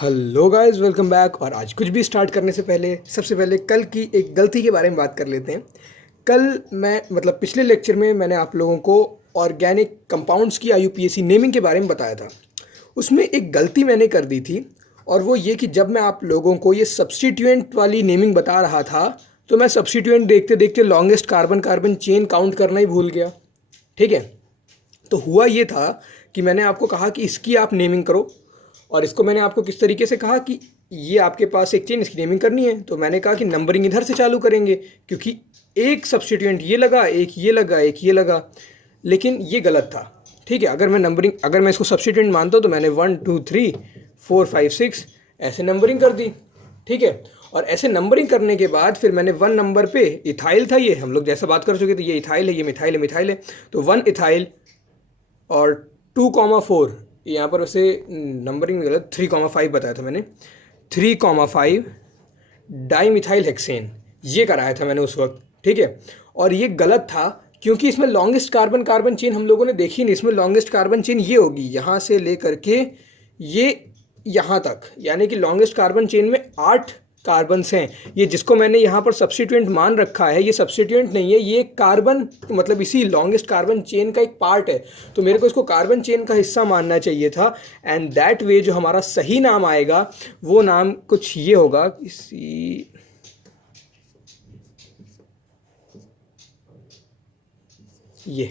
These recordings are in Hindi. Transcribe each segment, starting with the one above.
Hello guys, welcome back. और आज कुछ भी स्टार्ट करने से पहले सबसे पहले कल की एक गलती के बारे में बात कर लेते हैं। कल मैं पिछले लेक्चर में मैंने आप लोगों को ऑर्गेनिक कंपाउंड्स की आईयूपीएसी नेमिंग के बारे में बताया था। उसमें एक गलती मैंने कर दी थी, और वो ये कि जब मैं आप लोगों को ये सब्स्टिट्यूएंट वाली नेमिंग बता रहा था तो मैं सब्स्टिट्यूएंट देखते देखते longest carbon carbon chain count करना ही भूल गया। ठीक है, तो हुआ ये था कि मैंने आपको कहा कि इसकी आप नेमिंग करो, और इसको मैंने आपको किस तरीके से कहा कि ये आपके पास एक चेन, इसकी नेमिंग करनी है। तो मैंने कहा कि नंबरिंग इधर से चालू करेंगे, क्योंकि एक सब्स्टिट्यूएंट ये लगा, एक ये लगा, एक ये लगा, लेकिन ये गलत था। ठीक है, अगर मैं इसको सब्स्टिट्यूएंट मानता हूँ तो मैंने 1 2 3 4 5 6 ऐसे नंबरिंग कर दी। ठीक है, और ऐसे नंबरिंग करने के बाद फिर मैंने 1 नंबर पे इथाइल था, ये हम लोग जैसा बात कर चुके थे, ये इथाइल है, ये मिथाइल है, मिथाइल है, तो 1 इथाइल। और 2,4 यहाँ पर वैसे नंबरिंग में गलत, 3,5 बताया था मैंने, 3,5 डाईमिथाइल हेक्सेन ये कराया था मैंने उस वक्त। ठीक है, और ये गलत था क्योंकि इसमें लॉन्गेस्ट कार्बन कार्बन चेन हम लोगों ने देखी नहीं। इसमें लॉन्गेस्ट कार्बन चेन ये होगी, यहाँ से लेकर के ये यहाँ तक, यानी कि लॉन्गेस्ट कार्बन चेन में 8 कार्बन्स हैं। ये जिसको मैंने यहाँ पर सब्स्टिट्यूएंट मान रखा है, ये सब्स्टिट्यूएंट नहीं है, ये कार्बन इसी लॉन्गेस्ट कार्बन चेन का एक पार्ट है। तो मेरे को इसको कार्बन चेन का हिस्सा मानना चाहिए था। एंड दैट वे जो हमारा सही नाम आएगा वो नाम कुछ ये होगा, इसी ये।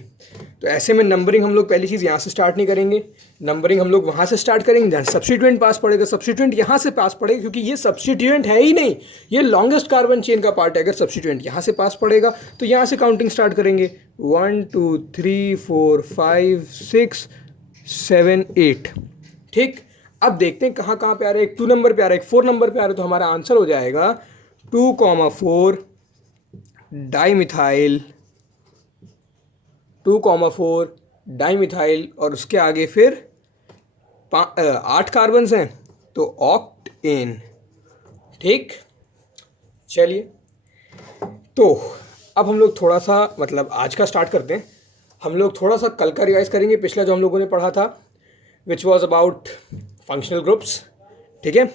तो ऐसे में नंबरिंग हम लोग पहली चीज़ यहाँ से स्टार्ट नहीं करेंगे, नंबरिंग हम लोग वहाँ से स्टार्ट करेंगे जहाँ सब्स्टिट्यूएंट पास पड़ेगा। सब्स्टिट्यूएंट यहाँ से पास पड़ेगा क्योंकि ये सब्स्टिट्यूएंट है ही नहीं, ये लॉन्गेस्ट कार्बन चेन का पार्ट है। अगर सब्स्टिट्यूएंट यहाँ से पास पड़ेगा तो यहाँ से काउंटिंग स्टार्ट करेंगे, 1 2 3 4 5 6 7 8। ठीक, अब देखते हैं कहाँ कहाँ पे आ रहा है। एक 2 नंबर पे आ रहा है, एक 4 नंबर पे आ रहा है, तो हमारा आंसर हो जाएगा 2,4 डाईमिथाइल, 2,4 डाईमिथाइल, और उसके आगे फिर 8 कार्बन्स हैं तो ऑक्टेन। ठीक, चलिए, तो अब हम लोग थोड़ा सा आज का स्टार्ट करते हैं। हम लोग थोड़ा सा कल का रिवाइज करेंगे, पिछला जो हम लोगों ने पढ़ा था which was about functional groups. ठीक है,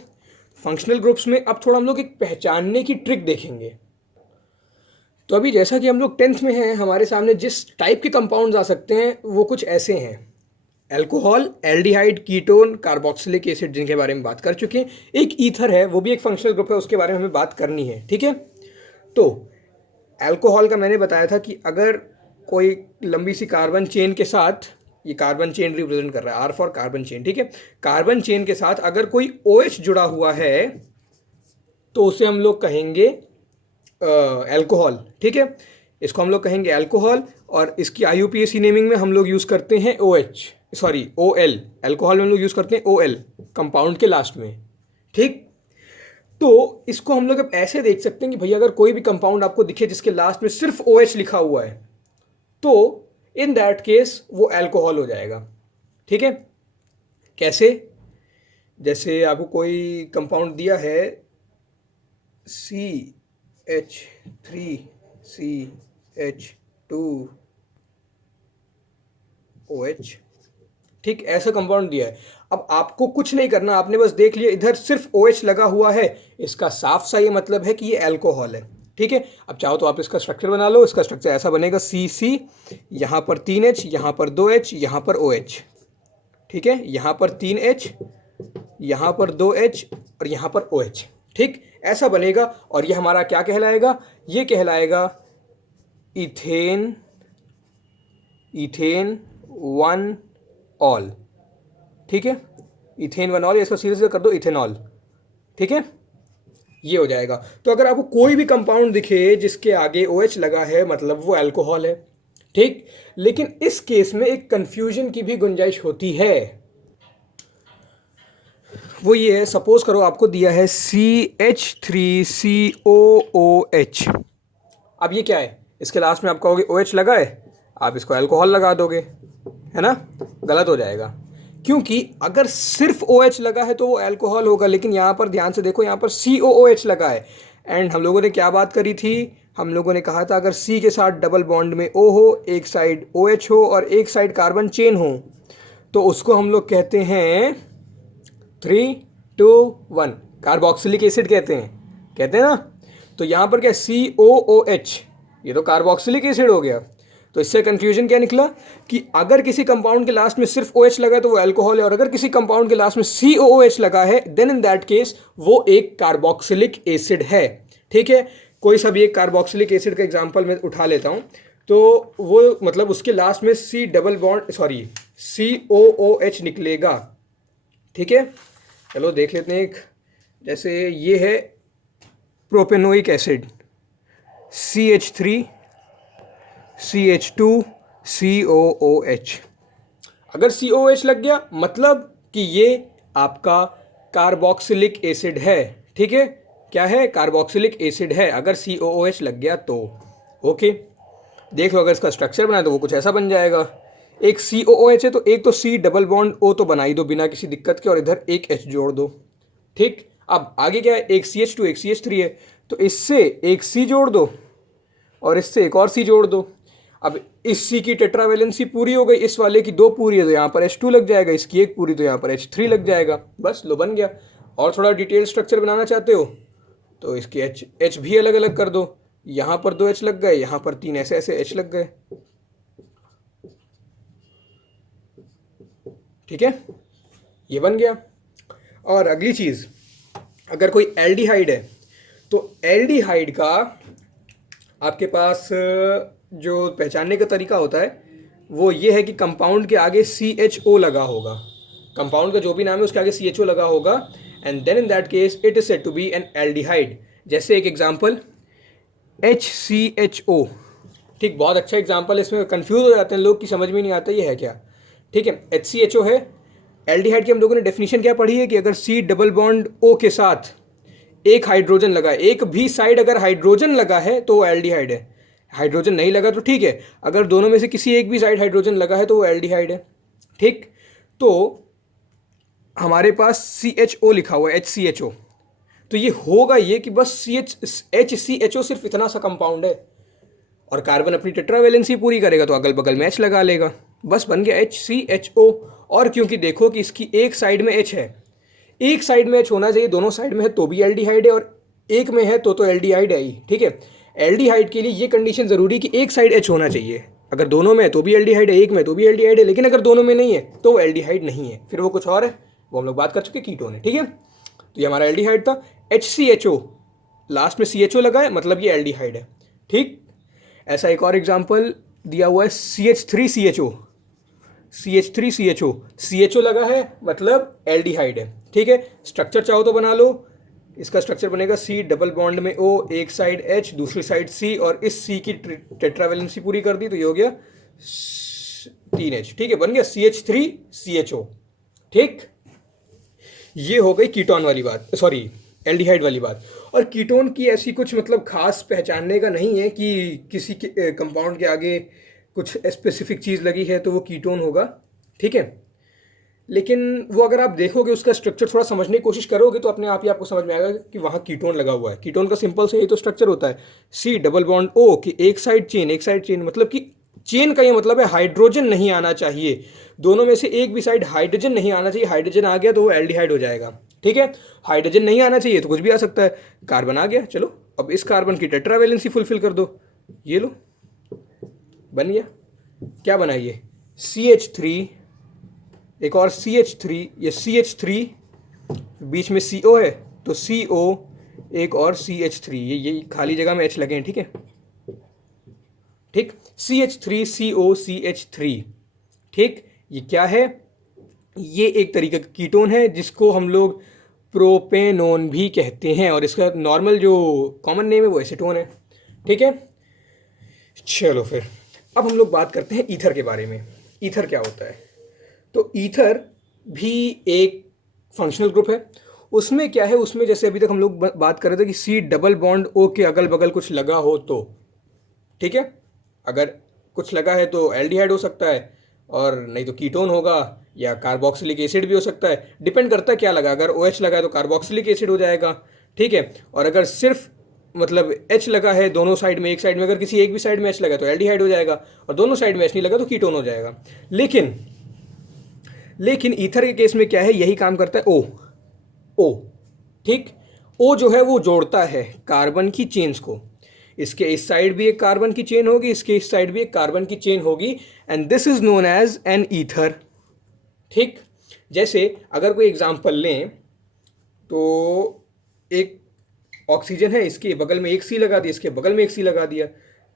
फंक्शनल ग्रुप्स में अब थोड़ा हम लोग एक पहचानने की ट्रिक देखेंगे। तो अभी जैसा कि हम लोग 10th में हैं, हमारे सामने जिस टाइप के कंपाउंड्स आ सकते हैं वो कुछ ऐसे हैं, alcohol, aldehyde, ketone, carboxylic acid, जिनके बारे में बात कर चुके हैं। एक ईथर है, वो भी एक फंक्शनल ग्रुप है, उसके बारे में हमें बात करनी है। ठीक है, तो अल्कोहल का मैंने बताया था कि अगर कोई लंबी सी कार्बन चेन के साथ, ये कार्बन चेन रिप्रेजेंट कर रहा है, आर फॉर कार्बन चेन। ठीक है, कार्बन चेन के साथ अगर कोई OH जुड़ा हुआ है तो उसे हम लोग कहेंगे अल्कोहल। ठीक है, इसको हम लोग कहेंगे अल्कोहल, और इसकी आईयूपीएसी नेमिंग में हम लोग यूज़ करते हैं OL। अल्कोहल में हम लोग यूज़ करते हैं OL कंपाउंड के लास्ट में। ठीक, तो इसको हम लोग अब ऐसे देख सकते हैं कि भैया अगर कोई भी कंपाउंड आपको दिखे जिसके लास्ट में सिर्फ OH लिखा हुआ है तो इन दैट केस वो अल्कोहल हो जाएगा। ठीक है, कैसे? जैसे आपको कोई कंपाउंड दिया है CH3CH2OH, ठीक, ऐसा कंपाउंड दिया है। अब आपको कुछ नहीं करना, आपने बस देख लिया इधर सिर्फ OH लगा हुआ है, इसका साफ सा ये मतलब है कि ये अल्कोहल है। ठीक है, अब चाहो तो आप इसका स्ट्रक्चर बना लो। इसका स्ट्रक्चर ऐसा बनेगा, CC, यहाँ पर 3H, यहाँ पर 2H, यहाँ पर OH। ठीक है, यहाँ पर 3H, यहाँ पर 2H, और यहाँ पर OH। ठीक, ऐसा बनेगा, और ये हमारा क्या कहलाएगा? ये कहलाएगा इथेन 1 ऑल। ठीक है, इथेन 1 ऑल, इसको सीधे सीधे कर दो इथेनॉल। ठीक है, ये हो जाएगा। तो अगर आपको कोई भी कंपाउंड दिखे जिसके आगे OH लगा है मतलब वो अल्कोहल है। ठीक, लेकिन इस केस में एक कंफ्यूजन की भी गुंजाइश होती है। वो ये है, सपोज करो आपको दिया है CH3COOH। अब ये क्या है? इसके लास्ट में आप कहोगे OH लगा है, आप इसको अल्कोहल लगा दोगे, है ना? गलत हो जाएगा, क्योंकि अगर सिर्फ OH लगा है तो वो अल्कोहल होगा, लेकिन यहाँ पर ध्यान से देखो, यहाँ पर COOH लगा है। एंड हम लोगों ने क्या बात करी थी? हम लोगों ने कहा था अगर C के साथ डबल बॉन्ड में O हो, एक साइड OH हो और एक साइड कार्बन चेन हो, तो उसको हम लोग कहते हैं 3 2 1 कार्बोक्सिलिक एसिड कहते हैं ना। तो यहाँ पर क्या COOH, ये तो कार्बोक्सिलिक एसिड हो गया। तो इससे कंफ्यूजन क्या निकला कि अगर किसी कंपाउंड के लास्ट में सिर्फ OH लगा है तो वो अल्कोहल है, और अगर किसी कंपाउंड के लास्ट में COOH लगा है देन इन दैट केस वो एक कार्बोक्सिलिक एसिड है। ठीक है, कोई सा भी एक कार्बोक्सिलिक एसिड का एग्जांपल मैं उठा लेता हूँ, तो वो मतलब उसके लास्ट में COOH निकलेगा। ठीक है, चलो देख लेते हैं एक, जैसे ये है propanoic acid CH3 CH2 COOH। अगर COOH लग गया मतलब कि ये आपका कार्बोक्सिलिक एसिड है। ठीक है, क्या है, कार्बोक्सिलिक एसिड है अगर COOH लग गया तो। ओके, देख लो अगर इसका स्ट्रक्चर बनाए तो वो कुछ ऐसा बन जाएगा। एक COOH है तो एक तो C डबल बॉन्ड O तो बना ही दो बिना किसी दिक्कत के, और इधर एक H जोड़ दो। ठीक, अब आगे क्या है, एक CH2 एक CH3 है, तो इससे एक C जोड़ दो और इससे एक और C जोड़ दो। अब इस C की टेट्रावेलेंसी पूरी हो गई, इस वाले की 2 पूरी है तो यहाँ पर H2 लग जाएगा, इसकी 1 पूरी तो यहाँ पर H3 लग जाएगा। बस लो बन गया। और थोड़ा डिटेल स्ट्रक्चर बनाना चाहते हो तो इसके H भी अलग अलग कर दो, यहाँ पर 2 H लग गए, यहाँ पर 3 ऐसे ऐसे H लग गए। ठीक है, ये बन गया। और अगली चीज़, अगर कोई एल्डिहाइड है तो एल्डिहाइड का आपके पास जो पहचानने का तरीका होता है वो ये है कि कंपाउंड के आगे CHO लगा होगा। कंपाउंड का जो भी नाम है उसके आगे CHO लगा होगा, and then in that case it is said to be an aldehyde. जैसे एक एग्जांपल HCHO। ठीक, बहुत अच्छा एग्जांपल है, इसमें कंफ्यूज हो जाते हैं लोग कि समझ में नहीं आता ये है क्या। ठीक है, HCHO है एल्डिहाइड की। हम लोगों ने डेफिनेशन क्या पढ़ी है कि अगर C डबल बॉन्ड O के साथ एक हाइड्रोजन लगा है, एक भी साइड अगर हाइड्रोजन लगा है तो वो एल्डिहाइड है। हाइड्रोजन नहीं लगा तो ठीक है, अगर दोनों में से किसी एक भी साइड हाइड्रोजन लगा है तो वो एल्डिहाइड है। ठीक, तो हमारे पास CHO लिखा हुआ है HCHO, तो ये होगा ये कि बस HCHO सिर्फ इतना सा कंपाउंड है, और कार्बन अपनी टेट्रावेलेंसी पूरी करेगा तो अगल बगल में H लगा लेगा, बस बन गया HCHO। और क्योंकि देखो कि इसकी एक साइड में H है, एक साइड में H होना चाहिए, दोनों साइड में है तो भी एल्डिहाइड है, और एक में है तो एल्डिहाइड है ही। ठीक है, एल्डिहाइड के लिए ये कंडीशन ज़रूरी कि एक साइड H होना चाहिए, अगर दोनों में है तो भी एल्डिहाइड है, एक में तो भी एल्डिहाइड है, लेकिन अगर दोनों में नहीं है तो वो एल्डिहाइड नहीं है, फिर वो कुछ और है, वो हम लोग बात कर चुके कीटोन है। ठीक है, तो ये हमारा एल्डिहाइड था। HCHO लास्ट में CHO लगा है मतलब ये एल्डिहाइड है। ठीक, ऐसा एक और एग्जांपल दिया हुआ है CH3CHO। CHO लगा है मतलब एल्डिहाइड है। ठीक है, स्ट्रक्चर चाहो तो बना लो, इसका स्ट्रक्चर बनेगा C डबल बॉन्ड में O, एक साइड H दूसरी साइड C, और इस C की टेट्रावेलेंसी पूरी कर दी तो ये हो गया 3H। ठीक है, बन गया CH3CHO। ठीक, ये हो गई कीटोन वाली बात, सॉरी एल्डिहाइड वाली बात। और कीटोन की ऐसी कुछ मतलब खास पहचानने का नहीं है कि किसी के कंपाउंड के आगे कुछ स्पेसिफिक चीज़ लगी है तो वो कीटोन होगा। ठीक है, लेकिन वो अगर आप देखोगे उसका स्ट्रक्चर थोड़ा समझने की कोशिश करोगे तो अपने आप ही आपको समझ में आएगा कि वहाँ कीटोन लगा हुआ है। कीटोन का सिंपल से यही तो स्ट्रक्चर होता है, C डबल बॉन्ड O कि एक साइड चेन, मतलब कि चेन का ये मतलब है हाइड्रोजन नहीं आना चाहिए, दोनों में से एक भी साइड हाइड्रोजन नहीं आना चाहिए, हाइड्रोजन आ गया तो वो एल्डिहाइड हो जाएगा। ठीक है, हाइड्रोजन नहीं आना चाहिए तो कुछ भी आ सकता है, कार्बन आ गया, चलो अब इस कार्बन की टेट्रावेलेंसी फुलफिल कर दो, ये लो बन गया। क्या बना ये CH3, एक और CH3, ये CH3 बीच में CO है तो CO, एक और CH3, ये खाली जगह में H लगे हैं। ठीक है, ठीक, CH3COCH3। ठीक, ये क्या है, ये एक तरीके का कीटोन है जिसको हम लोग प्रोपेनोन भी कहते हैं, और इसका नॉर्मल जो कॉमन नेम है वो एसीटोन है। ठीक है, चलो फिर अब हम लोग बात करते हैं ईथर के बारे में। ईथर क्या होता है, तो ईथर भी एक फंक्शनल ग्रुप है। उसमें क्या है, उसमें जैसे अभी तक हम लोग बात कर रहे थे कि C डबल बॉन्ड O के अगल बगल कुछ लगा हो तो, ठीक है, अगर कुछ लगा है तो एल्डिहाइड हो सकता है, और नहीं तो कीटोन होगा, या कार्बोक्सिलिक एसिड भी हो सकता है, डिपेंड करता है क्या लगा। अगर OH लगा है तो कार्बोक्सिलिक एसिड हो जाएगा। ठीक है, और अगर सिर्फ मतलब H लगा है दोनों साइड में, एक साइड में अगर किसी एक भी साइड में H लगा तो एल्डिहाइड हो जाएगा, और दोनों साइड में H नहीं लगा तो कीटोन हो जाएगा। लेकिन ईथर के केस में क्या है, यही काम करता है O। ओ। ठीक, ओ जो है वो जोड़ता है कार्बन की चेन्स को। इसके इस साइड भी एक कार्बन की चेन होगी, इसके इस साइड भी एक कार्बन की चेन होगी, and this is known as an ether. ठीक, जैसे अगर कोई एग्जांपल लें तो एक ऑक्सीजन है, इसके बगल में एक सी लगा दिया, इसके बगल में एक सी लगा दिया,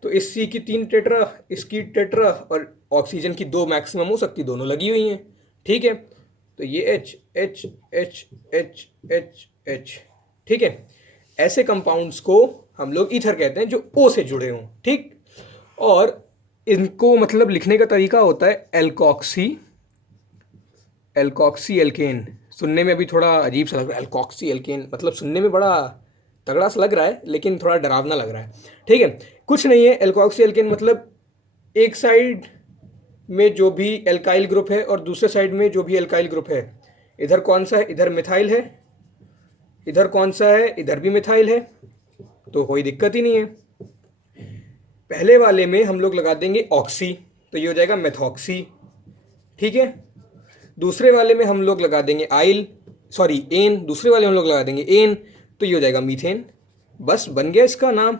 तो इस सी की 3 टेट्रा, इसकी टेट्रा, और ऑक्सीजन की 2 मैक्सिमम हो सकती, दोनों लगी हुई हैं। ठीक है, तो ये H H H H H H. ठीक है, ऐसे कंपाउंड्स को हम लोग ईथर कहते हैं जो ओ से जुड़े हों। ठीक, और इनको मतलब लिखने का तरीका होता है एल्कॉक्सी, एल्कॉक्सी एल्केन। सुनने में अभी थोड़ा अजीब सा लग रहा है, एल्कॉक्सी एल्केन मतलब सुनने में बड़ा तगड़ा सा लग रहा है, लेकिन थोड़ा डरावना लग रहा है। ठीक है, कुछ नहीं है, एल्कॉक्सी एल्केन मतलब एक साइड में जो भी एल्काइल ग्रुप है और दूसरे साइड में जो भी एल्काइल ग्रुप है, इधर कौन सा है, इधर मिथाइल है, इधर कौन सा है, इधर भी मिथाइल है, तो कोई दिक्कत ही नहीं है। पहले वाले में हम लोग लगा देंगे ऑक्सी, तो ये हो जाएगा मेथॉक्सी। ठीक है, दूसरे वाले में हम लोग लगा देंगे आइल, सॉरी एन, दूसरे वाले में हम लोग लगा देंगे एन, तो ये हो जाएगा मीथेन। बस बन गया इसका नाम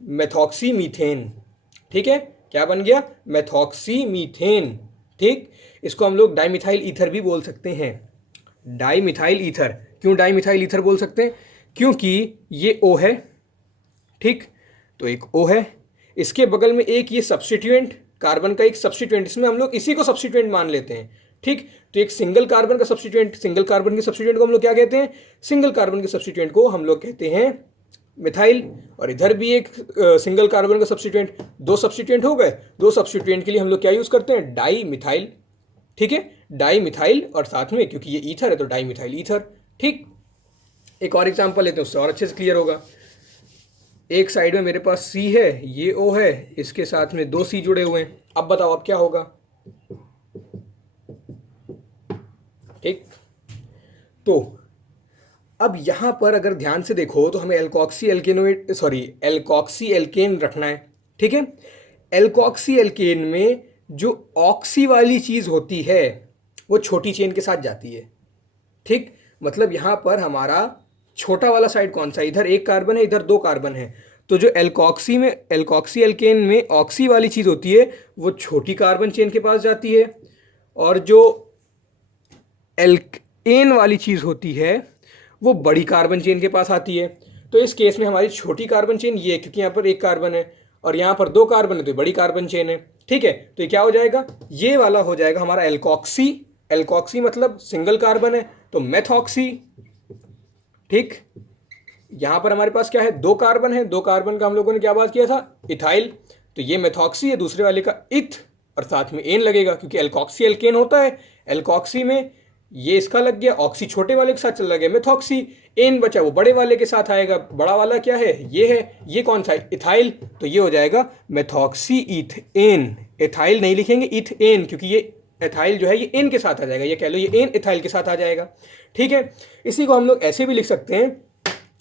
मेथॉक्सी मीथेन। ठीक है, क्या बन गया, मेथॉक्सी मीथेन। ठीक, इसको हम लोग डाइमिथाइल ईथर भी बोल सकते हैं, डाइमिथाइल ईथर। क्यों डाइमिथाइल ईथर बोल सकते हैं, क्योंकि ये O है। ठीक, तो एक O है, इसके बगल में एक ये सब्स्टिट्यूएंट, कार्बन का एक सब्स्टिट्यूएंट, इसमें हम लोग इसी को सब्स्टिट्यूएंट मान लेते हैं। ठीक, तो एक सिंगल कार्बन का सब्स्टिट्यूएंट, सिंगल कार्बन के सब्स्टिट्यूएंट को हम लोग क्या कहते हैं, सिंगल कार्बन के सब्स्टिट्यूएंट को हम लोग कहते हैं मिथाइल। और इधर भी एक सिंगल कार्बन का सब्स्टिट्यूएंट, 2 सब्स्टिट्यूएंट हो गए, 2 सब्स्टिट्यूएंट के लिए हम लोग क्या यूज करते हैं, डाई मिथाइल। ठीक है, डाई मिथाइल, और साथ में क्योंकि ये ईथर है तो डाई मिथाइल ईथर। ठीक, एक और एग्जांपल लेते हैं, उससे और अच्छे से क्लियर होगा। एक साइड में मेरे पास सी है, ये ओ है, इसके साथ में 2 सी जुड़े हुए हैं। अब बताओ अब क्या होगा। ठीक, तो अब यहां पर अगर ध्यान से देखो तो हमें एल्कॉक्सी एल्केनोइड, सॉरी एल्कॉक्सी एल्केन रखना है। ठीक है, एल्कॉक्सी एल्केन में जो ऑक्सी वाली चीज होती है वो छोटी चेन के साथ जाती है। ठीक, मतलब यहां पर हमारा छोटा वाला साइड कौन सा, इधर एक कार्बन है, इधर 2 कार्बन है, तो जो एल्कॉक्सी में, एल्कॉक्सी एल्केन में ऑक्सी वाली चीज होती है वो छोटी कार्बन चेन के पास जाती है, और जो एल्केन वाली चीज होती है वो बड़ी कार्बन चेन के पास आती है। तो इस केस में हमारी छोटी कार्बन चेन ये, क्योंकि यहाँ पर एक कार्बन है और यहाँ पर 2 कार्बन है तो बड़ी कार्बन चेन है। ठीक है, तो ये क्या हो जाएगा, ये वाला हो जाएगा हमारा एल्कॉक्सी। एल्कॉक्सी मतलब सिंगल कार्बन है तो मेथॉक्सी। ठीक, यहाँ पर हमारे पास क्या है, 2 कार्बन है, 2 कार्बन का हम लोगों ने क्या बात किया था, इथाइल, तो ये मेथॉक्सी है, दूसरे वाले का इथ, और साथ में एन लगेगा क्योंकि एल्कॉक्सी एल्केन होता है। एल्कॉक्सी में ये इसका लग गया, ऑक्सी छोटे वाले के साथ चल गया मेथॉक्सी, एन बचा वो बड़े वाले के साथ आएगा, बड़ा वाला क्या है, ये है, ये कौन सा है, इथाइल, तो ये हो जाएगा मेथॉक्सी ईथ एन। इथाइल नहीं लिखेंगे, इथ एन, क्योंकि ये एथाइल जो है ये एन के साथ आ जाएगा, ये कह लो ये एन इथाइल के साथ आ जाएगा। ठीक है, इसी को हम लोग ऐसे भी लिख सकते हैं,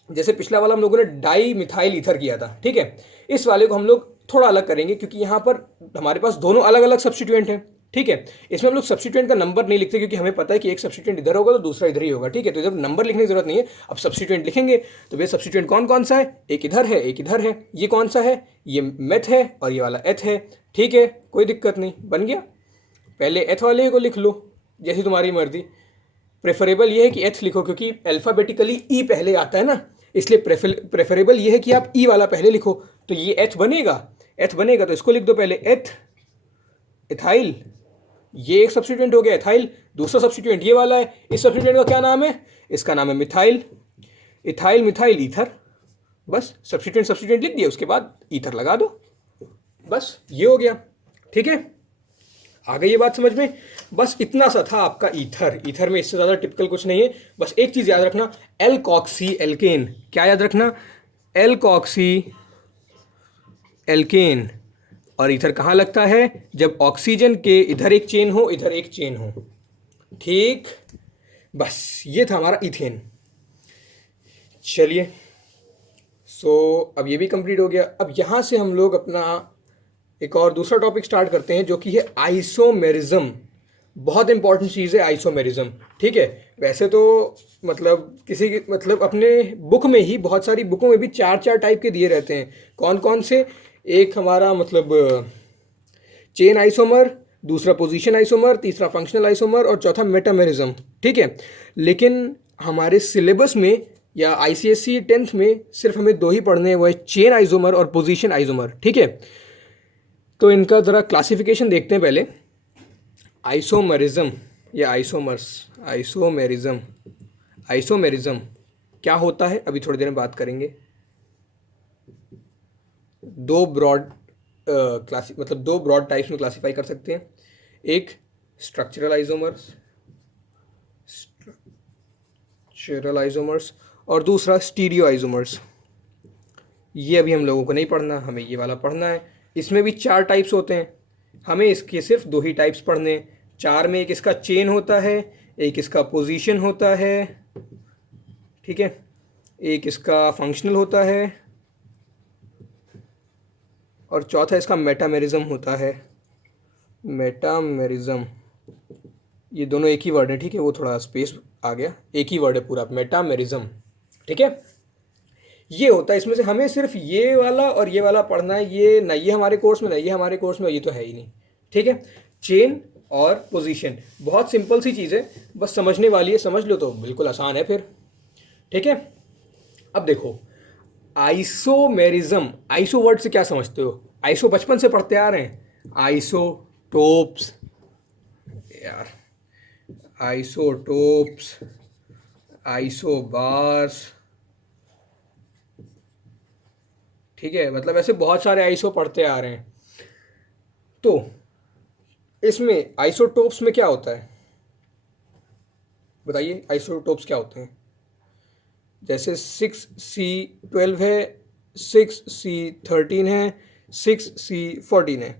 जैसे पिछला वाला हम लोगों ने डाई मिथाइल ईथर किया था। ठीक है, इस वाले को हम लोग थोड़ा अलग करेंगे क्योंकि यहाँ पर हमारे पास दोनों अलग अलग सब्स्टिट्यूएंट हैं। ठीक है, इसमें हम लोग सब्स्टिट्यूएंट का नंबर नहीं लिखते क्योंकि हमें पता है कि एक सब्स्टिट्यूएंट इधर होगा तो दूसरा इधर ही होगा। ठीक है, तो इधर नंबर लिखने की जरूरत नहीं है। अब सब्स्टिट्यूएंट लिखेंगे तो वे सब्स्टिट्यूएंट कौन कौन सा है, एक इधर है, एक इधर है, ये कौन सा है, ये मेथ है और ये वाला एथ है। ठीक है, कोई दिक्कत नहीं, बन गया। पहले एथ वाले को लिख लो जैसी तुम्हारी मर्जी, प्रेफरेबल ये है कि एथ लिखो क्योंकि अल्फ़ाबेटिकली ई पहले आता है ना, इसलिए प्रेफरेबल ये है कि आप ई वाला पहले लिखो। तो ये एथ बनेगा, एथ बनेगा तो इसको लिख दो पहले, एथ इथाइल, ये एक सब्स्टिट्यूएंट हो गया इथाइल, दूसरा सब्स्टिट्यूएंट ये वाला है, इस सब्स्टिट्यूएंट का क्या नाम है, इसका नाम है मिथाइल, इथाइल मिथाइल ईथर। बस सब्स्टिट्यूएंट सब्स्टिट्यूएंट लिख दिया, उसके बाद ईथर लगा दो, बस ये हो गया। ठीक है, आ गई ये बात समझ में। बस इतना सा था आपका ईथर। ईथर में इससे ज़्यादा टिपिकल कुछ नहीं है। बस एक चीज़ याद रखना, एल्कॉक्सी एल्केन, क्या याद रखना, एल्कॉक्सी एल्केन। और ईथर कहाँ लगता है, जब ऑक्सीजन के इधर एक चेन हो, इधर एक चेन हो। ठीक, बस ये था हमारा इथेन। चलिए, अब ये भी कंप्लीट हो गया। अब यहाँ से हम लोग अपना एक और दूसरा टॉपिक स्टार्ट करते हैं जो कि है आइसोमेरिज्म। बहुत इंपॉर्टेंट चीज़ है आइसोमेरिज्म, ठीक है। वैसे तो मतलब किसी की मतलब अपने बुक में ही बहुत सारी बुकों में भी चार चार टाइप के दिए रहते हैं। कौन कौन से? एक हमारा मतलब चेन आइसोमर, दूसरा पोजीशन आइसोमर, तीसरा फंक्शनल आइसोमर और चौथा मेटामेरिज्म, ठीक है। लेकिन हमारे सिलेबस में या आईसीएसई 10th में सिर्फ हमें दो ही पढ़ने हैं, वो है चेन आइसोमर और पोजीशन आइसोमर, ठीक है। तो इनका ज़रा क्लासिफिकेशन देखते हैं पहले। आइसोमरिज्म या आइसोमेरिज्म, आइसोमेरिज्म क्या होता है अभी थोड़ी देर में बात करेंगे। दो ब्रॉड मतलब दो ब्रॉड टाइप्स में क्लासीफाई कर सकते हैं। एक स्ट्रक्चरल आइसोमर्स और दूसरा स्टीरियो आइसोमर्स। ये अभी हम लोगों को नहीं पढ़ना, हमें ये वाला पढ़ना है। इसमें भी चार टाइप्स होते हैं, हमें इसके सिर्फ दो ही टाइप्स पढ़ने हैं। चार में एक इसका चेन होता है, एक इसका पोजीशन होता है, ठीक है, एक इसका फंक्शनल होता है और चौथा इसका मेटामेरिज्म होता है। मेटामेरिज्म, ये दोनों एक ही वर्ड है, ठीक है, वो थोड़ा स्पेस आ गया, एक ही वर्ड है पूरा, मेटामेरिज्म, ठीक है। ये होता है, इसमें से हमें सिर्फ ये वाला और ये वाला पढ़ना है। ये ना ये हमारे कोर्स में, ना ये हमारे कोर्स में, ये तो है ही नहीं, ठीक है। चेन और पोजीशन बहुत सिंपल सी चीज़ है, बस समझने वाली है, समझ लो तो बिल्कुल आसान है फिर, ठीक है। अब देखो आइसोमेरिज्म, आइसो वर्ड से क्या समझते हो? आइसो बचपन से पढ़ते आ रहे हैं, आइसोटोप्स यार, आइसोटोप्स, आइसोबार्स, ठीक है, मतलब ऐसे बहुत सारे आइसो पढ़ते आ रहे हैं। तो इसमें आइसोटोप्स में क्या होता है बताइए, आइसोटोप्स क्या होते हैं? जैसे 6C12 है, 6C13 है, 6C14 है,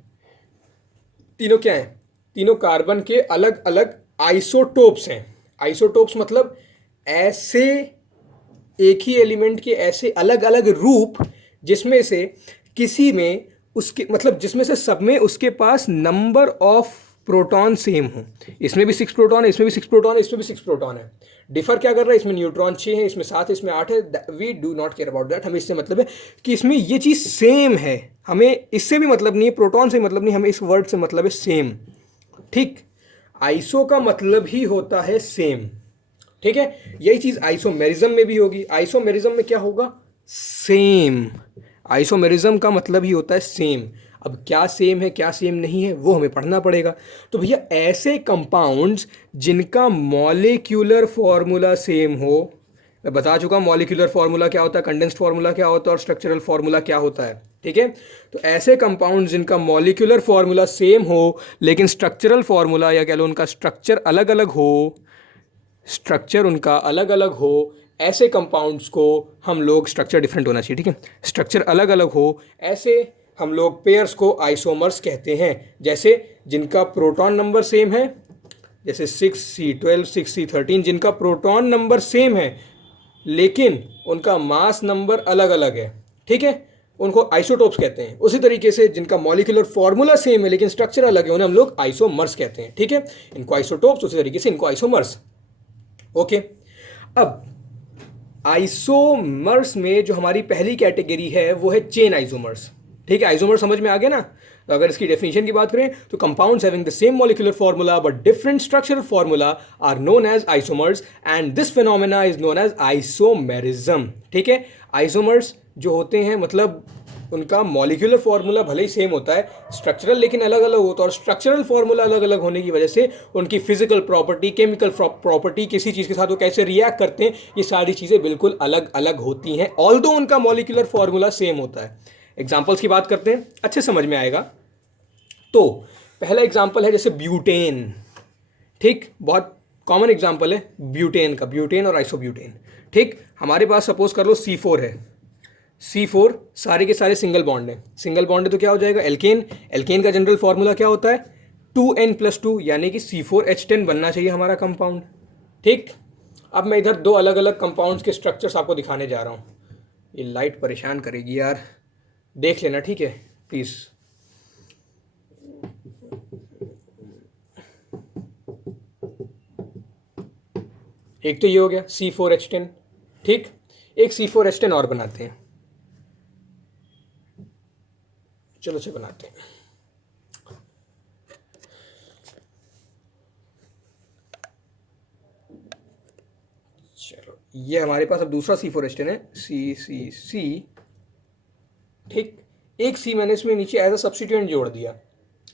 तीनों क्या हैं? तीनों कार्बन के अलग अलग आइसोटोप्स हैं। आइसोटोप्स मतलब ऐसे एक ही एलिमेंट के ऐसे अलग अलग रूप जिसमें से किसी में उसके मतलब जिसमें से सब में उसके पास नंबर ऑफ प्रोटॉन सेम हो। इसमें भी 6 प्रोटॉन है, इसमें भी 6 प्रोटॉन है, इसमें भी 6 प्रोटॉन है। डिफर क्या कर रहा है? इसमें न्यूट्रॉन 6 है, इसमें 7 है, इसमें 8 है। We do not care about that, हमें इससे मतलब है कि इसमें ये चीज़ सेम है, हमें इससे भी मतलब नहीं है, प्रोटॉन से मतलब नहीं, हमें इस वर्ड से मतलब है सेम, ठीक। आइसो का मतलब ही होता है सेम, ठीक है। यही चीज आइसोमेरिज्म में भी होगी। आइसोमेरिज्म में क्या होगा? सेम। आइसोमेरिज्म का मतलब ही होता है सेम। अब क्या सेम है क्या सेम नहीं है वो हमें पढ़ना पड़ेगा। तो भैया ऐसे कंपाउंड्स जिनका मॉलिक्यूलर फॉर्मूला सेम हो, मैं बता चुका हूँ मॉलिक्यूलर फार्मूला क्या होता है, कंडेंस्ड फार्मूला क्या होता है और स्ट्रक्चरल फार्मूला क्या होता है, ठीक है। तो ऐसे कंपाउंड जिनका मॉलिक्यूलर फार्मूला सेम हो लेकिन स्ट्रक्चरल फार्मूला या कह लो उनका स्ट्रक्चर अलग अलग हो, स्ट्रक्चर उनका अलग अलग हो, ऐसे कंपाउंड्स को हम लोग, स्ट्रक्चर डिफरेंट होना चाहिए, ठीक है, स्ट्रक्चर अलग अलग हो, ऐसे हम लोग पेयर्स को आइसोमर्स कहते हैं। जैसे जिनका प्रोटॉन नंबर सेम है, जैसे 6C12, 6C13, जिनका प्रोटॉन नंबर सेम है लेकिन उनका मास नंबर अलग अलग है, ठीक है, उनको आइसोटोप्स कहते हैं। उसी तरीके से जिनका मॉलिक्यूलर फॉर्मूला सेम है लेकिन स्ट्रक्चर अलग है उन्हें हम लोग आइसोमर्स कहते हैं, ठीक है। इनको आइसोटोप्स, उसी तरीके से इनको आइसोमर्स, ओके। अब आइसोमर्स में जो हमारी पहली कैटेगरी है वो है चेन आइसोमर्स, ठीक है। आइसोमर समझ में आ गया ना? तो अगर इसकी डेफिनेशन की बात करें तो compounds having the same molecular formula but different structural formula are known as isomers and this phenomena is known as isomerism, ठीक है। आइसोमर्स जो होते हैं मतलब उनका मॉलिक्यूलर फार्मूला भले ही सेम होता है, स्ट्रक्चरल लेकिन अलग अलग होता है, और स्ट्रक्चरल फार्मूला अलग अलग होने की वजह से उनकी फिजिकल प्रॉपर्टी, केमिकल प्रॉपर्टी, किसी चीज़ के साथ वो कैसे रिएक्ट करते हैं, ये सारी चीज़ें बिल्कुल अलग अलग होती हैं, ऑल्दो उनका मॉलिक्यूलर फार्मूला सेम होता है। एग्जाम्पल्स की बात करते हैं, अच्छे समझ में आएगा। तो पहला एग्जाम्पल है जैसे ब्यूटेन, ठीक, बहुत कॉमन एग्जाम्पल है ब्यूटेन का, ब्यूटेन और आइसोब्यूटेन, ठीक। हमारे पास सपोज कर लो C4 है, C4 सारे के सारे सिंगल बॉन्ड है, सिंगल बॉन्ड है तो क्या हो जाएगा? एल्केन। एल्केन का जनरल फॉर्मूला क्या होता है? 2N+2, यानी कि C4H10 बनना चाहिए हमारा कंपाउंड, ठीक। अब मैं इधर दो अलग अलग कंपाउंड्स के स्ट्रक्चर्स आपको दिखाने जा रहा हूँ। ये लाइट परेशान करेगी यार, देख लेना, ठीक है, प्लीज़। एक तो ये हो गया C4H10, ठीक। एक C4H10 और बनाते हैं, चलो से बनाते हैं। चलो ये हमारे पास अब दूसरा C4H10 है, C, ठीक। एक C मैंने इसमें नीचे एज अ सब्स्टिट्यूएंट जोड़ दिया,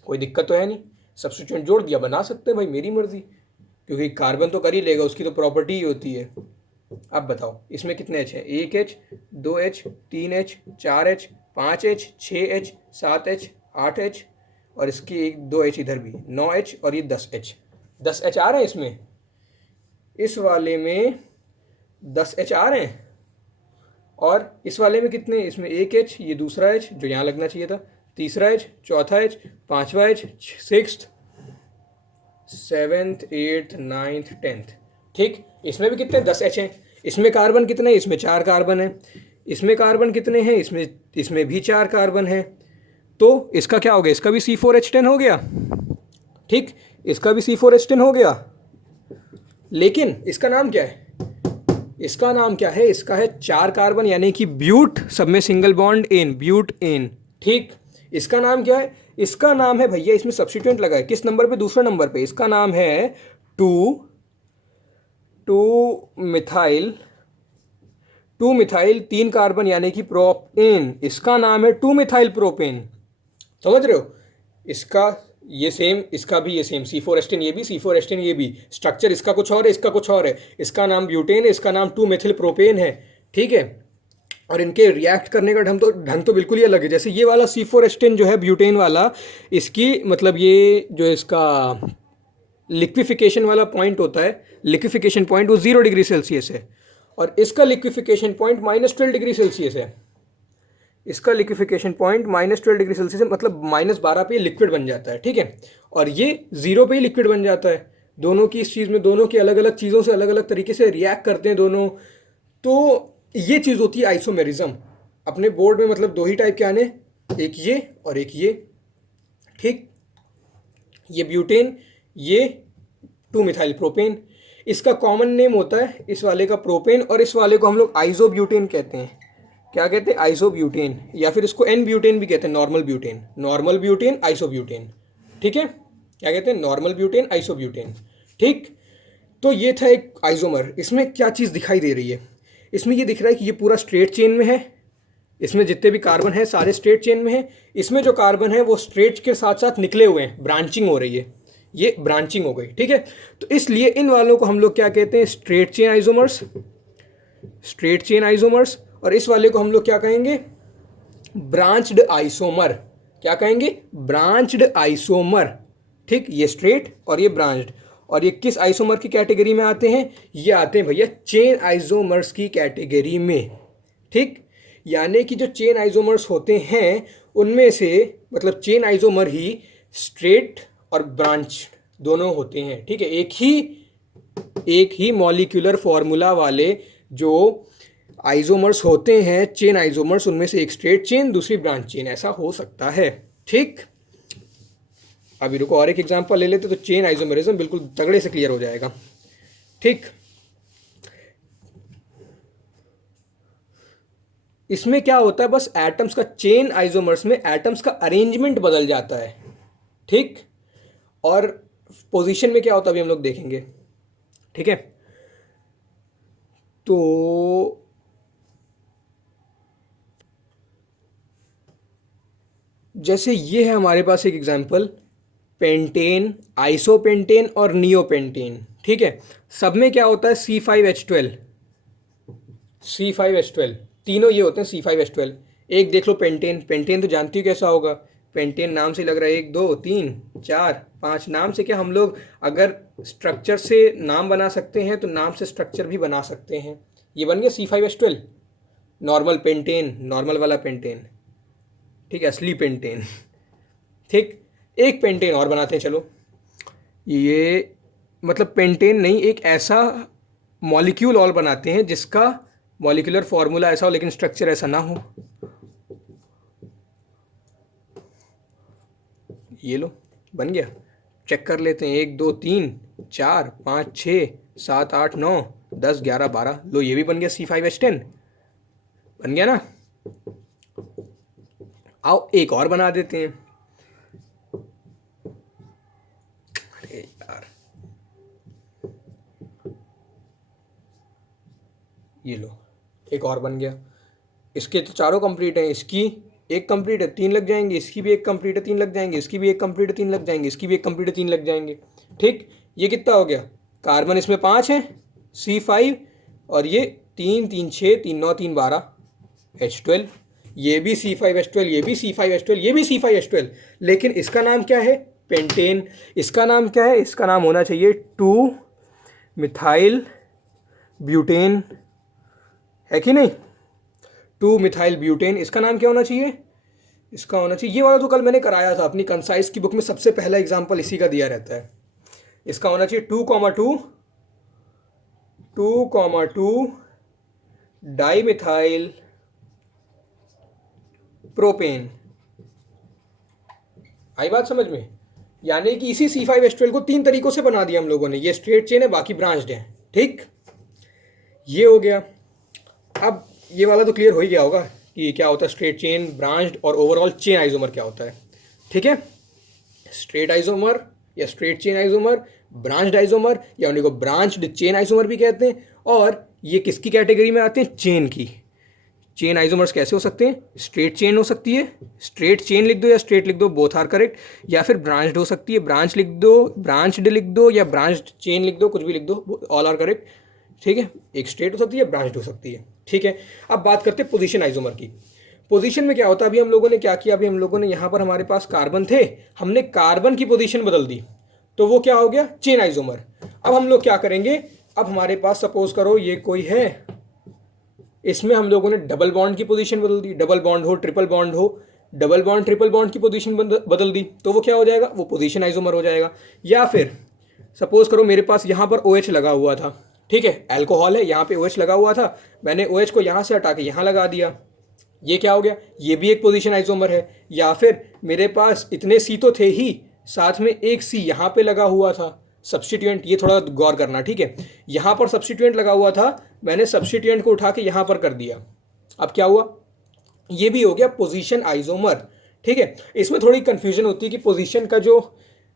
कोई दिक्कत तो है नहीं, सब्स्टिट्यूएंट जोड़ दिया, बना सकते हैं भाई, मेरी मर्जी, क्योंकि कार्बन तो कर ही लेगा, उसकी तो प्रॉपर्टी ही होती है। अब बताओ इसमें कितने एच है, 1H, 2H, 3H, 4H, 5H, 6H, 7H, 8H, और इसकी एक 2H इधर भी, 9H, और ये 10H। 10H आ रहे हैं इसमें, इस वाले में 10H आ रहे हैं, और इस वाले में कितने, इसमें 1H, ये दूसरा H जो यहाँ लगना चाहिए था, तीसरा H, चौथा H, पांचवा H, sixth, seventh, eighth, ninth, tenth, ठीक। इसमें भी कितने, 10H हैं। इसमें कार्बन कितने, इसमें 4 कार्बन है। इसमें कार्बन कितने हैं, इसमें भी 4 कार्बन है। तो इसका क्या हो गया, इसका भी C4H10 हो गया, ठीक। इसका भी C4H10 हो गया, लेकिन इसका नाम क्या है, इसका नाम क्या है, इसका है 4 कार्बन, यानी कि ब्यूट, सब में single bond ane, butane, ठीक। इसका नाम क्या है, इसका नाम है भैया, इसमें सब्स्टिट्यूएंट लगा है किस नंबर पे, दूसरे नंबर पे, इसका नाम है 2 मिथाइल 3 कार्बन, यानी कि प्रोपेन। इसका नाम है 2 मिथाइल प्रोपेन, समझ रहे हो। इसका ये सेम, इसका भी ये सेम, C4H10 ये भी, C4H10 ये भी, स्ट्रक्चर इसका कुछ और है, इसका कुछ और है। इसका नाम ब्यूटेन है, इसका नाम 2 मेथिल प्रोपेन है, ठीक है। और इनके रिएक्ट करने का ढंग तो बिल्कुल ही अलग है। जैसे ये वाला C4H10 जो है ब्यूटेन वाला, इसकी मतलब ये जो इसका लिक्विफिकेशन वाला पॉइंट होता है, लिक्विफिकेशन पॉइंट वो 0 डिग्री सेल्सियस है, और इसका लिक्विफिकेशन पॉइंट -12 डिग्री सेल्सियस है। इसका लिक्विफिकेशन पॉइंट -12 डिग्री सेल्सियस है, मतलब -12 पे लिक्विड बन जाता है, ठीक है। और ये 0 पे ही लिक्विड बन जाता है। दोनों की इस चीज़ में, दोनों की अलग अलग चीज़ों से अलग अलग तरीके से रिएक्ट करते हैं दोनों। तो ये चीज़ होती है आइसोमेरिज्म। अपने बोर्ड में मतलब 2 ही टाइप के आने, एक ये और एक ये, ठीक। ये ब्यूटेन, ये 2 मिथाइल प्रोपेन। इसका कॉमन नेम होता है इस वाले का प्रोपेन, और इस वाले को हम लोग आइसोब्यूटेन कहते हैं। क्या कहते हैं, आइसोब्यूटेन, या फिर इसको एन ब्यूटेन भी कहते हैं, normal butane, normal butane, isobutane, ठीक है। क्या कहते हैं, नॉर्मल ब्यूटेन, आइसोब्यूटेन, ठीक। तो ये था एक आइसोमर। इसमें क्या चीज़ दिखाई दे रही है, इसमें ये दिख रहा है कि ये पूरा स्ट्रेट चेन में है, इसमें जितने भी कार्बन हैं सारे स्ट्रेट चेन में है। इसमें जो कार्बन है वो स्ट्रेट के साथ साथ निकले हुए हैं, ब्रांचिंग हो रही है, ये ब्रांचिंग हो गई, ठीक है। तो इसलिए इन वालों को हम लोग क्या कहते हैं, straight chain isomers, straight chain isomers. और इस वाले को हम लोग क्या कहेंगे, ब्रांच्ड आइसोमर। क्या कहेंगे, ब्रांच्ड आइसोमर, ठीक। ये स्ट्रेट और ये ब्रांच्ड। और ये किस आइसोमर की कैटेगरी में आते हैं, ये आते हैं भैया चेन आइसोमर्स की कैटेगरी में, ठीक। यानी कि जो चेन आइसोमर्स होते हैं उनमें से, मतलब चेन आइसोमर ही स्ट्रेट और ब्रांच दोनों होते हैं, ठीक है। एक ही मॉलिक्यूलर फॉर्मूला वाले जो आइसोमर्स होते हैं, चेन आइसोमर्स, उनमें से एक स्ट्रेट चेन, दूसरी ब्रांच चेन, ऐसा हो सकता है, ठीक। अभी रुको और एक एग्जांपल ले लेते तो चेन आइसोमेरिज्म बिल्कुल तगड़े से क्लियर हो जाएगा, ठीक। इसमें क्या होता है, बस एटम्स का, चेन आइसोमर्स में एटम्स का अरेंजमेंट बदल जाता है, ठीक। और पोजीशन में क्या होता है अभी हम लोग देखेंगे, ठीक है। तो जैसे ये है हमारे पास एक एग्जांपल, पेंटेन, आइसोपेंटेन और नियोपेंटेन, ठीक है। सब में क्या होता है, C5H12, C5H12, तीनों ये होते हैं C5H12। एक देख लो पेंटेन, पेंटेन तो जानती हो कैसा होगा, पेंटेन नाम से लग रहा है, 1 2 3 4 5, नाम से क्या हम लोग अगर स्ट्रक्चर से नाम बना सकते हैं तो नाम से स्ट्रक्चर भी बना सकते हैं। ये बन गया C5H12, नॉर्मल पेंटेन, नॉर्मल वाला पेंटेन, ठीक है, असली पेंटेन, ठीक। एक पेंटेन और बनाते हैं, चलो। ये मतलब पेंटेन नहीं, एक ऐसा मॉलिक्यूल और बनाते हैं जिसका मॉलिक्यूलर फॉर्मूला ऐसा हो लेकिन स्ट्रक्चर ऐसा ना हो। ये लो बन गया, चेक कर लेते हैं, 1 2 3 4 5 6 7 8 9 10 11 12, लो ये भी बन गया C5H10, बन गया ना। आओ एक और बना देते हैं। अरे यार, ये लो एक और बन गया। इसके तो चारों कंप्लीट हैं, इसकी एक कंप्लीट है 3 लग जाएंगे, इसकी भी एक कंप्लीट है 3 लग जाएंगे, इसकी भी एक कंप्लीट है 3 लग जाएंगे, इसकी भी एक कंप्लीट है 3 लग जाएंगे। ठीक, ये कितना हो गया? कार्बन इसमें 5 है, C5, और ये 3 3 6 3 9 3 12 H12, ये भी C5H12, ये भी C5H12, ये भी C5H12, लेकिन इसका नाम क्या है? पेंटेन। इसका नाम क्या है? इसका नाम होना चाहिए 2 मिथाइल ब्यूटेन, है कि नहीं? 2 मिथाइल ब्यूटेन, इसका नाम क्या होना चाहिए? इसका होना चाहिए, ये वाला तो कल मैंने कराया था अपनी कंसाइज की बुक में, सबसे पहला एग्जाम्पल इसी का दिया रहता है। इसका होना चाहिए 2,2 डाई मिथाइल प्रोपेन। आई बात समझ में? यानी कि इसी C5H12 को 3 तरीकों से बना दिया हम लोगों ने। ये स्ट्रेट चेन है, बाकी ब्रांच्ड है। ठीक, ये हो गया। अब ये वाला तो क्लियर हो ही गया होगा कि क्या होता है स्ट्रेट चेन, ब्रांच्ड और ओवरऑल चेन आइसोमर क्या होता है। ठीक है, स्ट्रेट आइसोमर या straight chain isomer, branched isomer या उन्हीं को ब्रांच्ड चेन आइसोमर भी कहते हैं। और ये किसकी कैटेगरी में आते हैं? चेन की। चेन आइसोमर्स कैसे हो सकते हैं? स्ट्रेट चेन हो सकती है, स्ट्रेट चेन लिख दो या स्ट्रेट लिख दो, बोथ आर करेक्ट। या फिर ब्रांच्ड हो सकती है, ब्रांच लिख दो, ब्रांच्ड लिख दो, या ब्रांच्ड चेन लिख दो, कुछ भी लिख दो, ऑल आर करेक्ट। ठीक है, एक स्ट्रेट हो सकती है, ब्रांच्ड हो सकती है। ठीक है, अब बात करते हैं पोजीशन आइसोमर की। पोजीशन में क्या होता है? अभी हम लोगों ने क्या किया? अभी हम लोगों ने यहाँ पर हमारे पास कार्बन थे, हमने कार्बन की पोजीशन बदल दी, तो वो क्या हो गया? Chain isomer. अब हम लोग क्या करेंगे? अब हमारे पास सपोज करो ये कोई है, इसमें हम लोगों ने डबल बॉन्ड की पोजीशन बदल दी। डबल बॉन्ड हो, ट्रिपल बॉन्ड हो, डबल बॉन्ड ट्रिपल बॉन्ड की पोजीशन बदल दी, तो वो क्या हो जाएगा? वो पोजीशन आइसोमर हो जाएगा। या फिर सपोज करो मेरे पास यहाँ पर OH लगा हुआ था, ठीक है, अल्कोहल है, यहाँ पे OH लगा हुआ था, मैंने OH को यहाँ से हटा के यहाँ लगा दिया, ये क्या हो गया? ये भी एक पोजीशन आइसोमर है। या फिर मेरे पास इतने C तो थे ही, साथ में एक C यहाँ पे लगा हुआ था सब्स्टिट्यूएंट, ये थोड़ा गौर करना। ठीक है, यहाँ पर सब्स्टिट्यूएंट लगा हुआ था, मैंने सब्स्टिट्यूएंट को उठा के यहाँ पर कर दिया, अब क्या हुआ? ये भी हो गया पोजीशन आइसोमर। ठीक है, इसमें थोड़ी कंफ्यूजन होती है कि पोजीशन का जो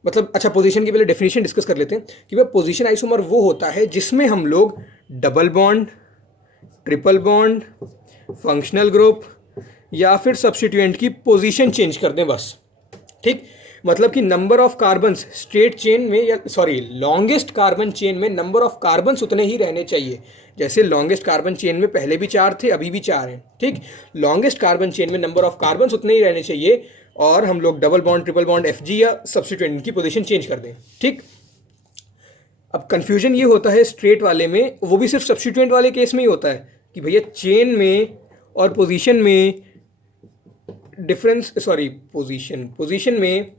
मतलब, अच्छा पोजीशन की पहले डेफिनेशन डिस्कस कर लेते हैं कि भाई पोजीशन आइसोमर वो होता है जिसमें हम लोग double bond, triple bond, functional group या फिर सब्स्टिट्यूएंट की पोजीशन चेंज कर दें बस। ठीक, मतलब कि number of carbons straight chain में, या सॉरी लॉन्गेस्ट कार्बन चेन में नंबर ऑफ कार्बन्स उतने ही रहने चाहिए। जैसे लॉन्गेस्ट कार्बन चेन में पहले भी 4 थे, अभी भी 4 हैं। ठीक, लॉन्गेस्ट कार्बन चेन में नंबर ऑफ कार्बन्स उतने ही रहने चाहिए, और हम लोग double bond, triple bond, FG या सब्स्टिट्यूएंट की पोजीशन चेंज कर दें। ठीक, अब कंफ्यूजन ये होता है स्ट्रेट वाले में, वो भी सिर्फ सब्स्टिट्यूएंट वाले केस में ही होता है कि भैया चेन में और पोजीशन में डिफरेंस, सॉरी पोजीशन में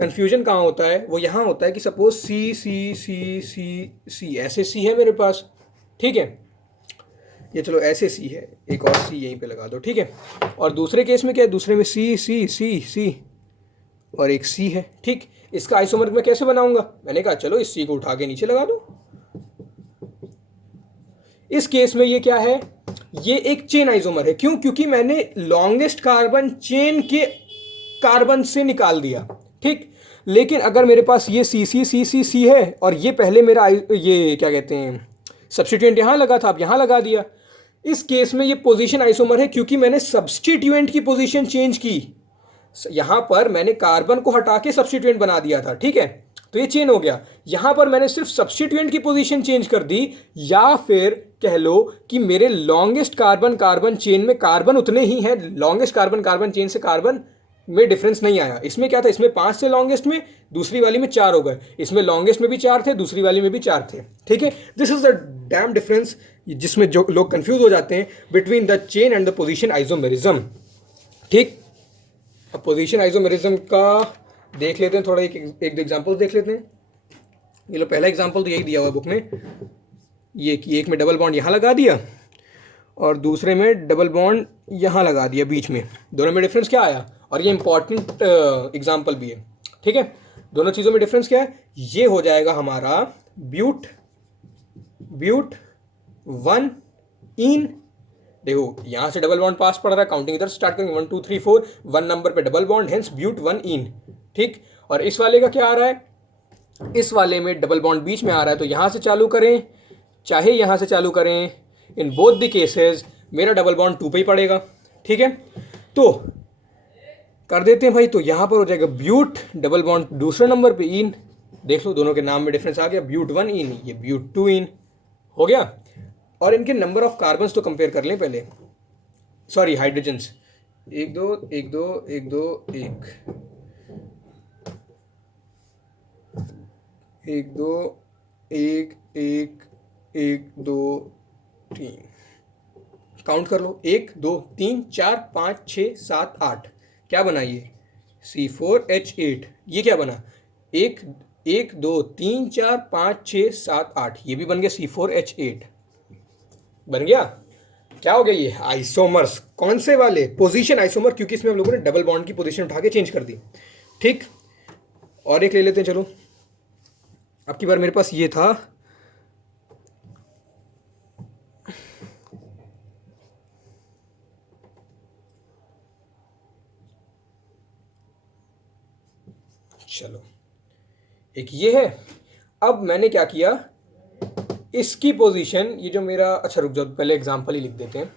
कंफ्यूजन कहाँ होता है? वो यहाँ होता है कि सपोज C ऐसे C है मेरे पास, ठीक है, ये चलो ऐसे C है, एक और C यहीं पे लगा दो, ठीक है। और दूसरे केस में क्या है? दूसरे में C और एक C है। ठीक, इसका आइसोमर मैं कैसे बनाऊंगा? मैंने कहा चलो इस C को उठा के नीचे लगा दो। इस केस में ये क्या है? ये एक चेन आइसोमर है। क्यों? क्योंकि मैंने लॉन्गेस्ट कार्बन चेन के कार्बन से निकाल दिया। ठीक, लेकिन अगर मेरे पास ये C है और ये पहले मेरा ये क्या कहते हैं सब्स्टिट्यूएंट यहाँ लगा था, अब यहाँ लगा दिया, इस केस में ये पोजीशन आइसोमर है क्योंकि मैंने सब्स्टिट्यूएंट की पोजीशन चेंज की। यहाँ पर मैंने कार्बन को हटा के सब्स्टिट्यूएंट बना दिया था, ठीक है, तो ये चेन हो गया। यहाँ पर मैंने सिर्फ सब्स्टिट्यूएंट की पोजीशन चेंज कर दी, या फिर कह लो कि मेरे लॉन्गेस्ट कार्बन चेन में कार्बन उतने ही हैं, लॉन्गेस्ट कार्बन चेन से कार्बन में डिफरेंस नहीं आया। इसमें क्या था? इसमें 5 से लॉन्गेस्ट में, दूसरी वाली में 4 हो गए। इसमें लॉन्गेस्ट में भी 4 थे, दूसरी वाली में भी 4 थे। ठीक है, this is the dam difference जिसमें जो लोग कंफ्यूज हो जाते हैं between the chain and the position isomerism. ठीक, अब पोजीशन आइसोमेरिज्म का देख लेते हैं थोड़ा, एक एग्जांपल देख लेते हैं। ये लो पहला एग्जांपल तो यही दिया हुआ बुक में, ये कि एक में डबल बॉन्ड यहाँ लगा दिया और दूसरे में डबल बॉन्ड यहाँ लगा दिया बीच में, दोनों में डिफरेंस क्या आया? और ये इंपॉर्टेंट एग्जांपल भी है। ठीक है, दोनों चीज़ों में डिफरेंस क्या है? ये हो जाएगा हमारा ब्यूट 1 इन, देखो यहाँ से डबल बॉन्ड पास पड़ रहा है, काउंटिंग इधर स्टार्ट करेंगे 1 2 3 4, 1 नंबर पे डबल बॉन्ड, हेंस ब्यूट 1 इन। ठीक, और इस वाले का क्या आ रहा है, इस वाले में डबल बॉन्ड बीच में आ रहा है, तो यहाँ से चालू करें चाहे यहाँ से चालू करें, इन बोथ द केसेस मेरा डबल बॉन्ड 2 पे ही पड़ेगा। ठीक है, तो कर देते हैं भाई, तो यहाँ पर हो जाएगा ब्यूट डबल बॉन्ड दूसरे नंबर पे इन, देख लो दोनों के नाम में डिफरेंस आ गया, ब्यूट 1 इन, ये ब्यूट 2 इन हो गया। और इनके नंबर ऑफ कार्बन्स तो कंपेयर कर लें पहले, सॉरी हाइड्रोजन्स, 1 2 1 2 1 2 1 1 2 1 1 1 2 3, काउंट कर लो, 1 2 3 4 5 6 7 8, क्या बना ये C4H8, ये क्या बना 1 1 2 3 4 5 6 7 8, ये भी बन गया C4H8 बन गया। क्या हो गया ये आइसोमर्स, कौन से वाले, पोजीशन आइसोमर, क्योंकि इसमें हम लोगों ने डबल बॉन्ड की पोजीशन उठा के चेंज कर दी। ठीक, और एक ले लेते हैं, चलो अब की बार मेरे पास ये था, चलो एक ये है। अब मैंने क्या किया, इसकी पोजीशन, ये जो मेरा, अच्छा रुक जाओ पहले एग्जांपल ही लिख देते हैं।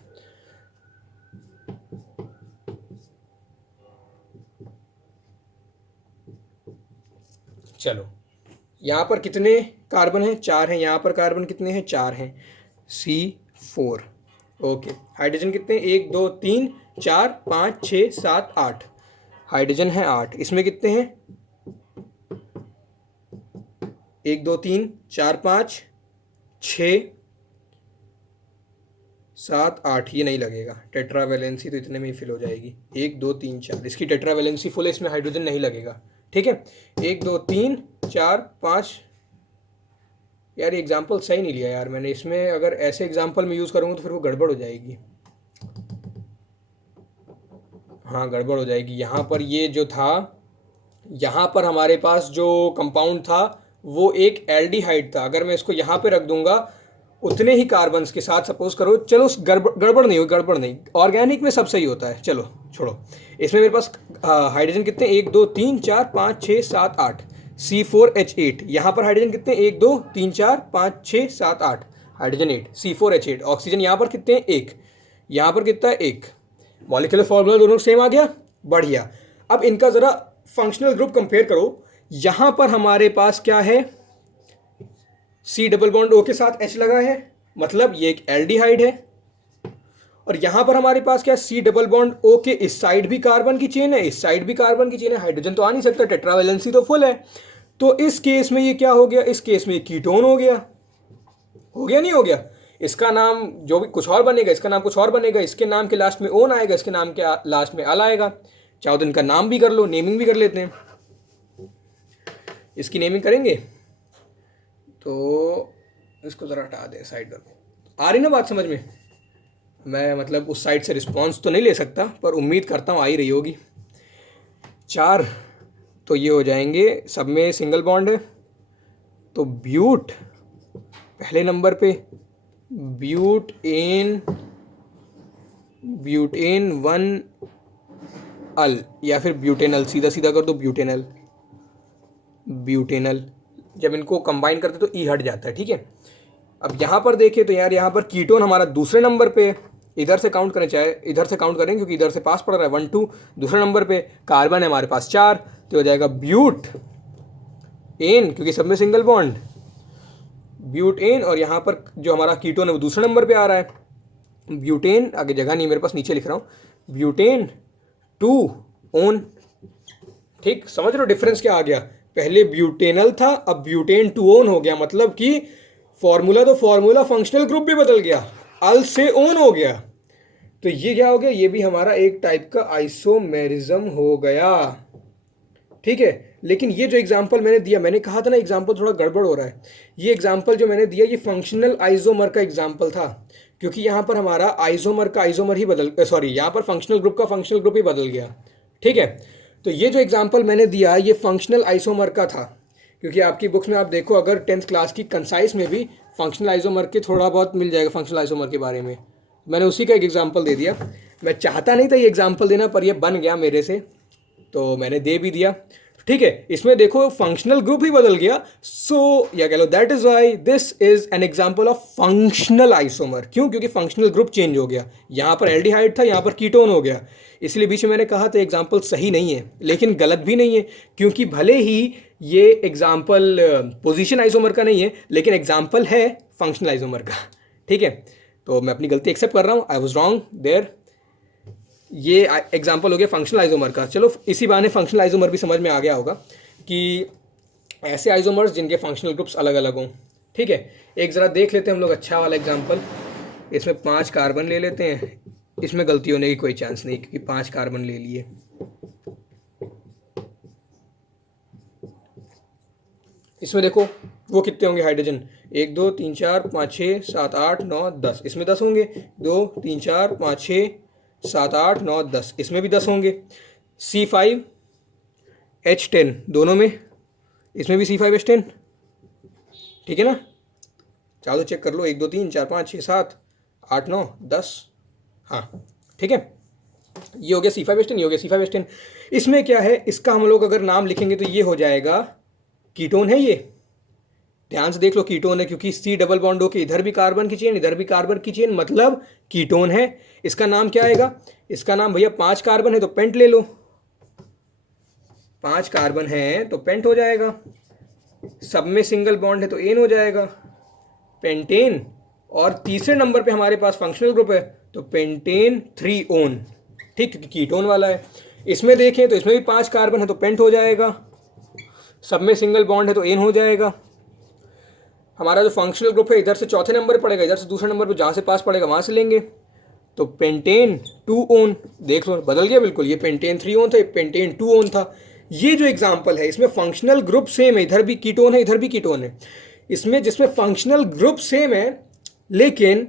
चलो यहाँ पर कितने कार्बन हैं, 4 हैं, यहाँ पर कार्बन कितने हैं, 4 हैं, C4। ओके, हाइड्रोजन कितने, 1 2 3 4 5 6 7 8, हाइड्रोजन है 8, इसमें कितने हैं, 1 2 3 4 5 6 7 8, ये नहीं लगेगा, टेट्रावैलेंसी तो इतने में ही फिल हो जाएगी, 1 2 3 4, इसकी टेट्रावैलेंसी फुल है, इसमें हाइड्रोजन नहीं लगेगा। ठीक है, 1 2 3 4 5, यार ये एग्जाम्पल सही नहीं लिया यार मैंने, इसमें अगर ऐसे एग्जाम्पल में यूज़ करूँगा तो फिर वो गड़बड़ हो जाएगी, हाँ गड़बड़ हो जाएगी। यहाँ पर ये जो था, यहाँ पर हमारे पास जो कंपाउंड था वो एक एल्डिहाइड था, अगर मैं इसको यहाँ पे रख दूंगा उतने ही कार्बन्स के साथ, सपोज करो, चलो गड़बड़ नहीं हो, गड़बड़ नहीं, ऑर्गेनिक में सब सही होता है, चलो छोड़ो। इसमें मेरे पास हाइड्रोजन कितने, 1 2 3 4 5 6 7 8, C4H8, यहाँ पर हाइड्रोजन कितने, 1 2 3 4 5 6 7 8, हाइड्रोजन 8, C4H8। ऑक्सीजन यहाँ पर कितने हैं, 1, यहाँ पर कितना है, 1, मॉलिक्यूलर फॉर्मूला दोनों सेम आ गया, बढ़िया। अब इनका ज़रा फंक्शनल ग्रुप कंपेयर करो, यहाँ पर हमारे पास क्या है, C डबल बॉन्ड O के साथ H लगा है, मतलब ये एक एल्डिहाइड है, और यहाँ पर हमारे पास क्या है, C डबल बॉन्ड O के इस साइड भी कार्बन की चेन है, इस साइड भी कार्बन की चेन है, हाइड्रोजन तो आ नहीं सकता, टेट्रावैलेंसी तो फुल है, तो इस केस में ये क्या हो गया, इस केस में ये कीटोन हो गया, नहीं हो गया, इसका नाम जो भी कुछ और बनेगा, इसका नाम कुछ और बनेगा, इसके नाम के लास्ट में ओन आएगा, इसके नाम के लास्ट में अल आएगा, चाहो तो इनका नाम भी कर लो, नेमिंग भी कर लेते हैं, इसकी नेमिंग करेंगे तो इसको ज़रा हटा दें साइड पर, आ रही ना बात समझ में, मैं मतलब उस साइड से रिस्पॉन्स तो नहीं ले सकता पर उम्मीद करता हूँ आ ही रही होगी। 4 तो ये हो जाएंगे, सब में सिंगल बॉन्ड है, तो ब्यूट पहले नंबर पे, ब्यूटेन 1 अल, या फिर ब्यूटेनल, सीधा सीधा कर दो ब्यूटेनल, जब इनको कंबाइन करते तो ई हट जाता है। ठीक है, अब यहाँ पर देखें तो यार यहाँ पर कीटोन हमारा दूसरे नंबर पे, इधर से काउंट करें चाहे इधर से काउंट करें क्योंकि इधर से पास पड़ रहा है 1 2, दूसरे नंबर पे कार्बन है हमारे पास 4, तो हो जाएगा ब्यूट एन, क्योंकि सब में सिंगल बॉन्ड, ब्यूट एन, और यहाँ पर जो हमारा कीटोन है वो दूसरे नंबर पे आ रहा है, ब्यूटेन, आगे जगह नहीं मेरे पास, नीचे लिख रहा हूँ, ब्यूटेन 2 ओन। ठीक, समझ लो डिफरेंस क्या आ गया, पहले ब्यूटेनल था, अब ब्यूटेन 2 ओन हो गया, मतलब कि फॉर्मूला तो फॉर्मूला, फंक्शनल ग्रुप भी बदल गया, अल से ओन हो गया, तो ये क्या हो गया, ये भी हमारा एक टाइप का आइसोमेरिज्म हो गया। ठीक है, लेकिन ये जो एग्जांपल मैंने दिया, मैंने कहा था ना एग्जांपल थोड़ा गड़बड़ हो रहा है, ये एग्जांपल जो मैंने दिया ये फंक्शनल आइसोमर का एग्जांपल था, क्योंकि यहाँ पर हमारा आइसोमर का आइसोमर ही बदल, सॉरी यहाँ पर फंक्शनल ग्रुप का फंक्शनल ग्रुप ही बदल गया। ठीक है, तो ये जो एग्जांपल मैंने दिया ये फंक्शनल आइसोमर का था, क्योंकि आपकी बुक्स में आप देखो अगर 10th क्लास की कंसाइज में भी फंक्शनल आइसोमर के थोड़ा बहुत मिल जाएगा फंक्शनल आइसोमर के बारे में। मैंने उसी का एक एग्जांपल दे दिया। मैं चाहता नहीं था ये एग्जांपल देना, पर ये बन गया मेरे से, तो मैंने दे भी दिया। ठीक है, इसमें देखो फंक्शनल ग्रुप ही बदल गया। सो या कह लो that is why this is an example of functional isomer. क्यों? क्योंकि फंक्शनल ग्रुप चेंज हो गया। यहाँ पर एल्डिहाइड था, यहाँ पर कीटोन हो गया। इसलिए बीच में मैंने कहा था एग्जाम्पल सही नहीं है, लेकिन गलत भी नहीं है, क्योंकि भले ही ये एग्जाम्पल पोजीशन आइसोमर का नहीं है, लेकिन एग्जाम्पल है फंक्शनल आइसोमर का। ठीक है, तो मैं अपनी गलती एक्सेप्ट कर रहा हूँ, आई वॉज रॉन्ग देयर। ये एग्जाम्पल हो गया फंक्शनल आइसोमर का। चलो इसी बहाने फंक्शनल आइसोमर भी समझ में आ गया होगा कि ऐसे आइसोमर्स जिनके फंक्शनल ग्रुप्स अलग अलग हों। ठीक है, एक ज़रा देख लेते हैं हम लोग अच्छा वाला एग्जाम्पल। इसमें 5 कार्बन ले लेते हैं। इसमें गलती होने की कोई चांस नहीं, क्योंकि 5 कार्बन ले लिए। इसमें देखो वो कितने होंगे हाइड्रोजन, 1 2 3 4 5 6 7 8 9 10। इसमें 10 होंगे, 2 3 4 5 6 7 8 9 10। इसमें भी 10 होंगे। C5H10 दोनों में, इसमें भी C5H10। ठीक है ना, चलो चेक कर लो, 1 2 3 4 5 6 7 8 9 10। हाँ ठीक है, ये हो गया C5H10, ये हो गया C5H10। इसमें क्या है, इसका हम लोग अगर नाम लिखेंगे तो ये हो जाएगा कीटोन है। ये ध्यान से देख लो, कीटोन है, क्योंकि C डबल बॉन्ड होके इधर भी कार्बन की चेन, इधर भी कार्बन की चेन, मतलब कीटोन है। इसका नाम क्या आएगा? इसका नाम भैया 5 कार्बन है तो पेंट ले लो। 5 कार्बन है तो पेंट हो जाएगा। सब में सिंगल बॉन्ड है तो एन हो जाएगा, पेंटेन। और तीसरे नंबर पे हमारे पास फंक्शनल ग्रुप है तो पेंटेन 3 ओन। ठीक, क्योंकि कीटोन वाला है। इसमें देखें तो इसमें भी 5 कार्बन है तो पेंट हो जाएगा। सब में सिंगल बॉन्ड है तो एन हो जाएगा। हमारा जो फंक्शनल ग्रुप है इधर से चौथे नंबर पर पड़ेगा, इधर से दूसरे नंबर पर जहाँ से पास पड़ेगा वहाँ से लेंगे। तो पेंटेन 2 ओन, देख लो बदल गया बिल्कुल। ये पेंटेन 3 ओन था, ये पेंटेन 2 ओन था। ये जो एग्जाम्पल है इसमें फंक्शनल ग्रुप सेम है, इधर भी कीटोन है इधर भी कीटोन है। इसमें जिसमें फंक्शनल ग्रुप सेम है लेकिन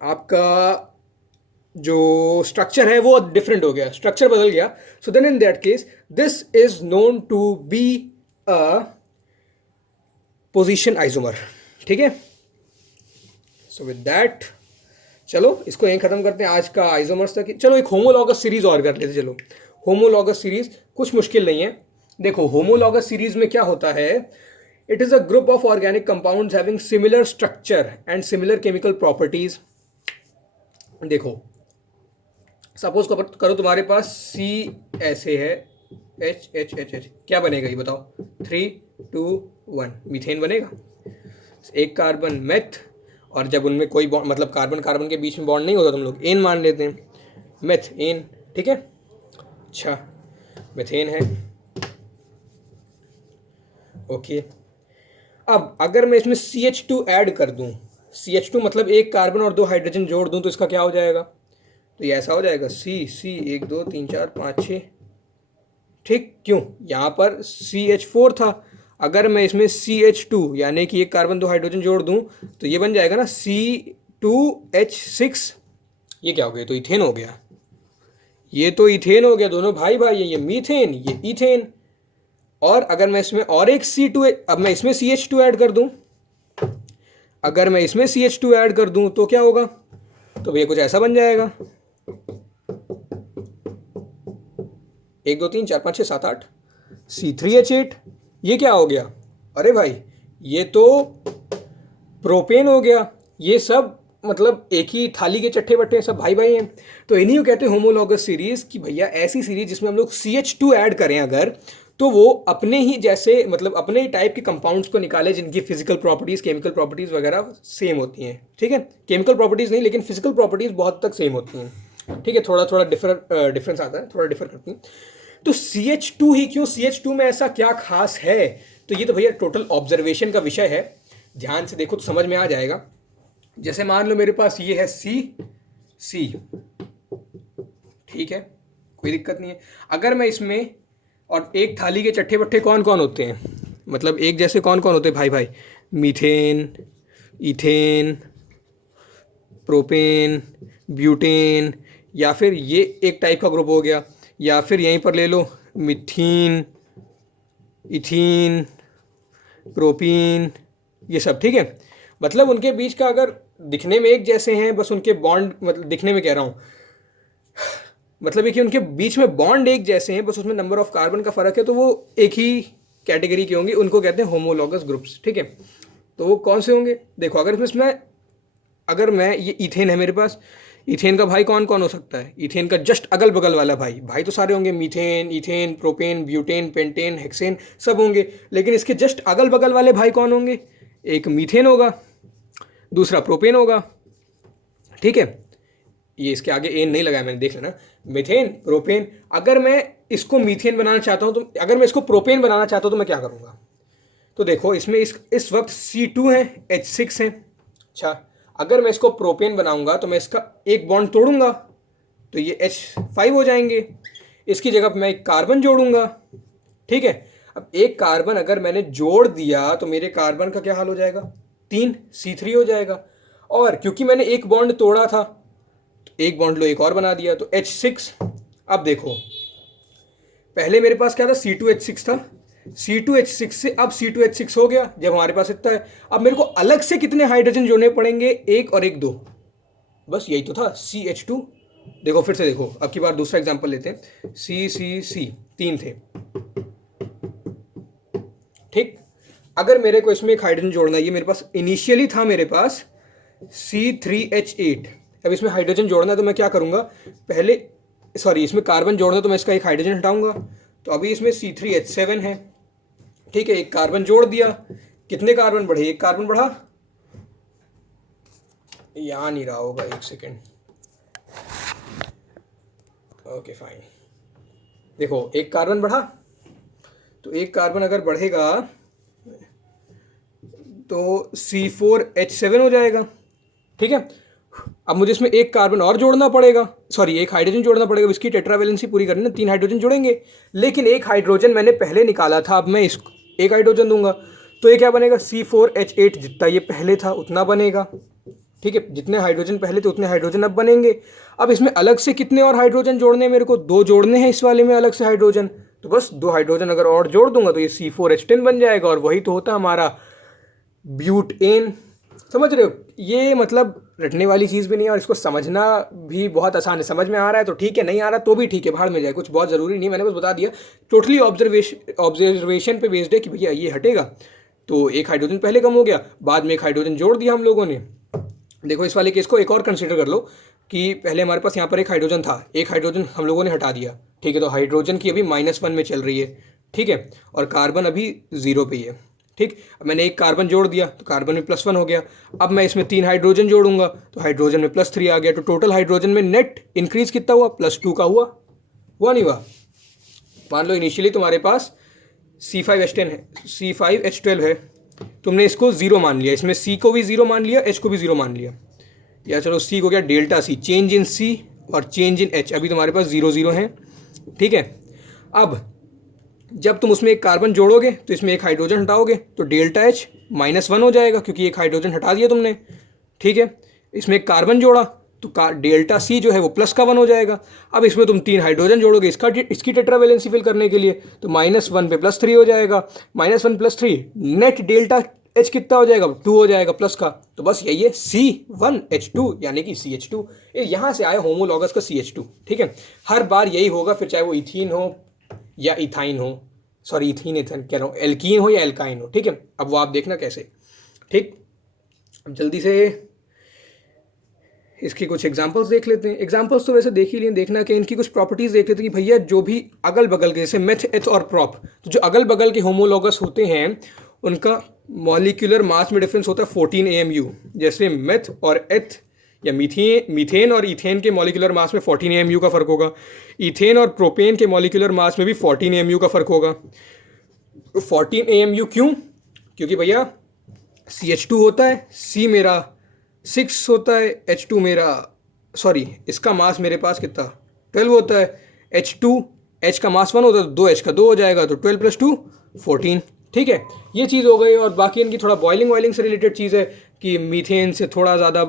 आपका जो स्ट्रक्चर है वो डिफरेंट हो गया, स्ट्रक्चर बदल गया। So then in that case this is known to be a position isomer. ठीक है, सो विद दैट चलो इसको यहीं ख़त्म करते हैं आज का आइसोमर्स तक। चलो एक होमोलॉगस सीरीज और कर लेते। चलो होमोलॉगस सीरीज कुछ मुश्किल नहीं है। देखो होमोलॉगस सीरीज में क्या होता है, it is a group of organic compounds having similar structure and similar chemical properties. देखो सपोज करो तुम्हारे पास C ऐसे है, H, क्या बनेगा ये बताओ? 3 2 1 मीथेन बनेगा। एक कार्बन मेथ, और जब उनमें कोई बॉन्ड मतलब कार्बन कार्बन के बीच में बॉन्ड नहीं होता तो हम लोग एन मान लेते हैं, मेथ एन। ठीक है, अच्छा मेथेन है। ओके, अब अगर मैं इसमें CH2 ऐड कर दूं, CH2 मतलब एक कार्बन और 2 हाइड्रोजन जोड़ दूं तो इसका क्या हो जाएगा? तो ये ऐसा हो जाएगा C 1 2 3 4 5 6। ठीक, क्यों? यहाँ पर CH4 था, अगर मैं इसमें CH2 यानी कि एक कार्बन 2 हाइड्रोजन जोड़ दूं तो ये बन जाएगा ना C2H6। ये क्या हो गया? तो इथेन हो गया। ये तो इथेन हो गया, दोनों भाई भाई है, ये मीथेन ये इथेन। और अगर मैं इसमें और एक C2 अब मैं इसमें CH2 ऐड कर दूं, अगर मैं इसमें CH2 ऐड कर दूं तो क्या होगा? तो भैया कुछ ऐसा बन जाएगा 1 2 3 4 5 6 7 8 C3H8। ये क्या हो गया? अरे भाई ये तो प्रोपेन हो गया। ये सब मतलब एक ही थाली के चट्टे बट्टे सब भाई भाई हैं। तो इन्हीं को कहते हैं होमोलॉगस सीरीज, कि भैया ऐसी सीरीज जिसमें हम लोग CH2 ऐड करें अगर, तो वो अपने ही जैसे मतलब अपने ही टाइप के कंपाउंड्स को निकाले जिनकी फिजिकल प्रॉपर्टीज़ केमिकल प्रॉपर्टीज़ वगैरह सेम होती हैं। ठीक है, केमिकल प्रॉपर्टीज़ नहीं लेकिन फिजिकल प्रॉपर्टीज़ बहुत तक सेम होती हैं। ठीक है, थोड़ा थोड़ा डिफरेंस आता है, थोड़ा डिफर करती हैं। तो CH2 ही क्यों? CH2 में ऐसा क्या खास है? तो ये तो भैया टोटल ऑब्जर्वेशन का विषय है। ध्यान से देखो तो समझ में आ जाएगा। जैसे मान लो मेरे पास ये है C, ठीक है, कोई दिक्कत नहीं है। अगर मैं इसमें और एक थाली के चट्टे बट्टे कौन कौन होते हैं, मतलब एक जैसे कौन कौन होते हैं भाई भाई? मीथेन, इथेन, प्रोपेन, ब्यूटेन, या फिर ये एक टाइप का ग्रुप हो गया, या फिर यहीं पर ले लो मिथीन, इथीन, प्रोपीन, ये सब। ठीक है, मतलब उनके बीच का अगर दिखने में एक जैसे हैं, बस उनके बॉन्ड, मतलब दिखने में कह रहा हूँ, मतलब ये कि उनके बीच में बॉन्ड एक जैसे हैं, बस उसमें नंबर ऑफ कार्बन का फ़र्क है, तो वो एक ही कैटेगरी के होंगे, उनको कहते हैं होमोलॉगस ग्रुप्स। ठीक है, तो वो कौन से होंगे? देखो, अगर मैं ये इथेन है मेरे पास, इथेन का भाई कौन कौन हो सकता है? इथेन का जस्ट अगल बगल वाला भाई तो सारे होंगे, methane, ethane, propane, butane, pentane, hexane, सब होंगे। लेकिन इसके जस्ट अगल बगल वाले भाई कौन होंगे? एक मीथेन होगा, दूसरा प्रोपेन होगा। ठीक है, ये इसके आगे एन नहीं लगाया मैंने, देख लेना। Methane, propane. अगर मैं इसको मीथेन बनाना चाहता हूँ, तो अगर मैं इसको प्रोपेन बनाना चाहता हूँ तो मैं क्या करूँगा? तो देखो, इसमें इस वक्त C2 है, H6 है। अच्छा, अगर मैं इसको प्रोपेन बनाऊंगा तो मैं इसका एक बॉन्ड तोड़ूंगा तो ये H5 हो जाएंगे। इसकी जगह पर मैं एक कार्बन जोड़ूंगा। ठीक है, अब एक कार्बन अगर मैंने जोड़ दिया तो मेरे कार्बन का क्या हाल हो जाएगा? 3 C3 हो जाएगा। और क्योंकि मैंने एक बॉन्ड तोड़ा था, तो एक बॉन्ड लो एक और बना दिया, तो H6। अब देखो, पहले मेरे पास क्या था? C2H6 था। C2H6 से अब C2H6 हो गया जब हमारे पास इतना है। अब मेरे को अलग से कितने हाइड्रोजन जोड़ने पड़ेंगे? एक और एक, दो, बस यही तो था, CH2। देखो फिर से देखो, अब की बार दूसरा एग्जांपल लेते हैं। C 3 थे। ठीक, अगर मेरे को इसमें एक हाइड्रोजन जोड़ना है, ये मेरे पास इनिशियली था, मेरे पास C3H8। अब इसमें हाइड्रोजन जोड़ना है तो मैं क्या करूँगा? पहले इसमें कार्बन जोड़ना है तो मैं इसका एक हाइड्रोजन हटाऊंगा। तो अभी इसमें C3H7 है। ठीक है, एक कार्बन जोड़ दिया, कितने कार्बन बढ़े? एक कार्बन बढ़ा, यहाँ नहीं रहा होगा, एक सेकेंड। ओके फाइन, देखो एक कार्बन बढ़ा, तो एक कार्बन अगर बढ़ेगा तो C4H7 हो जाएगा। ठीक है, अब मुझे इसमें एक कार्बन और जोड़ना पड़ेगा, एक हाइड्रोजन जोड़ना पड़ेगा। इसकी टेट्रावैलेंसी पूरी करनी है, 3 हाइड्रोजन जोड़ेंगे। लेकिन एक हाइड्रोजन मैंने पहले निकाला था, अब मैं इसको एक हाइड्रोजन दूंगा तो ये क्या बनेगा? C4H8, जितना ये पहले था उतना बनेगा। ठीक है, जितने हाइड्रोजन पहले थे उतने हाइड्रोजन अब बनेंगे। अब इसमें अलग से कितने और हाइड्रोजन जोड़ने हैं? मेरे को 2 जोड़ने हैं इस वाले में अलग से हाइड्रोजन। तो बस 2 हाइड्रोजन अगर और जोड़ दूंगा तो ये C4H10 बन जाएगा, और वही तो होता है हमारा ब्यूटेन। समझ रहे हो? ये मतलब रटने वाली चीज़ भी नहीं है, और इसको समझना भी बहुत आसान है। समझ में आ रहा है तो ठीक है, नहीं आ रहा तो भी ठीक है, भाड़ में जाए, कुछ बहुत ज़रूरी नहीं, मैंने बस बता दिया। टोटली ऑब्जर्वेशन पे बेस्ड है कि भैया ये हटेगा तो एक हाइड्रोजन पहले कम हो गया, बाद में एक हाइड्रोजन जोड़ दिया हम लोगों ने। देखो, इस वाले केस को एक और कंसिडर कर लो कि पहले हमारे पास यहाँ पर एक हाइड्रोजन था, एक हाइड्रोजन हम लोगों ने हटा दिया। ठीक है, तो हाइड्रोजन की अभी -1 में चल रही है। ठीक है, और कार्बन अभी 0 पे ही है। ठीक, अब मैंने एक कार्बन जोड़ दिया तो कार्बन में +1 हो गया। अब मैं इसमें 3 हाइड्रोजन जोड़ूंगा तो हाइड्रोजन में +3 आ गया। तो टोटल हाइड्रोजन में नेट इंक्रीज कितना हुआ? +2 का हुआ नहीं हुआ? मान लो इनिशियली तुम्हारे पास C5H10 है, C5H12 है, तुमने इसको 0 मान लिया, इसमें C को भी 0 मान लिया, H को भी 0 मान लिया, या चलो C को क्या, delta C, change in C और चेंज इन H अभी तुम्हारे पास 0 0 है। ठीक है, अब जब तुम उसमें एक कार्बन जोड़ोगे तो इसमें एक हाइड्रोजन हटाओगे तो डेल्टा H -1 हो जाएगा, क्योंकि एक हाइड्रोजन हटा दिया तुमने। ठीक है, इसमें एक कार्बन जोड़ा तो डेल्टा C जो है वो +1 हो जाएगा। अब इसमें तुम 3 हाइड्रोजन जोड़ोगे इसकी टेट्रावैलेंसी फिल करने के लिए, तो -1 पे +3 हो जाएगा, -1 +3, नेट डेल्टा H कितना हो जाएगा? 2 हो जाएगा प्लस का। तो बस यही है C1H2 यानी कि CH2, यहाँ से आया होमोलॉगस का CH2। ठीक है, हर बार यही होगा, फिर चाहे वो इथीन हो या इथाइन हो, इथीन कह रहा हूँ, एल्कीन हो या एल्काइन हो। ठीक है, अब वो आप देखना कैसे। ठीक, अब जल्दी से इसके कुछ एग्जांपल्स देख लेते हैं। एग्जांपल्स तो वैसे देख ही लिए, देखना कि इनकी कुछ प्रॉपर्टीज़ देख लेते हैं कि भैया जो भी अगल बगल के, जैसे मेथ, एथ और प्रॉप, तो जो अगल बगल के होमोलॉगस होते हैं उनका मॉलिक्यूलर मास में डिफरेंस होता है 14 AMU। जैसे मेथ और एथ या मीथेन और इथेन के मॉलिक्यूलर मास में 14 AMU का फ़र्क होगा। इथेन और प्रोपेन के मॉलिक्यूलर मास में भी 14 AMU का फ़र्क होगा। 14 AMU क्यों? क्योंकि भैया CH2 होता है, C मेरा 6 होता है, H2 मेरा इसका मास मेरे पास कितना 12 होता है, H का मास 1 होता है तो 2H का 2 हो जाएगा, तो 12 + 2 14। ठीक है, ये चीज़ हो गई। और बाकी इनकी थोड़ा बॉइलिंग से रिलेटेड चीज़ है कि मीथेन से थोड़ा ज़्यादा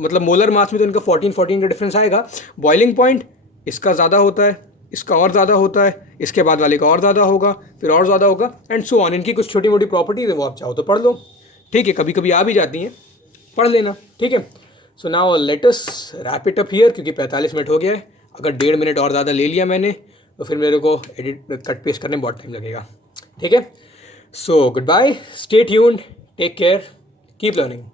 मतलब मोलर मास में तो इनका 14 का डिफरेंस आएगा। बॉइलिंग पॉइंट इसका ज़्यादा होता है, इसका और ज़्यादा होता है, इसके बाद वाले का और ज़्यादा होगा, फिर और ज़्यादा होगा, एंड सो ऑन। इनकी कुछ छोटी मोटी प्रॉपर्टीज़ है, वो आप चाहो तो पढ़ लो। ठीक है, कभी कभी आ भी जाती हैं। पढ़ लेना, ठीक है। So now let us wrap it up here, क्योंकि 45 मिनट हो गया है। अगर 1.5 मिनट और ज़्यादा ले लिया मैंने तो फिर मेरे को एडिट कट पेस्ट करने में बहुत टाइम लगेगा, ठीक है। So goodbye, stay tuned, take care, keep learning.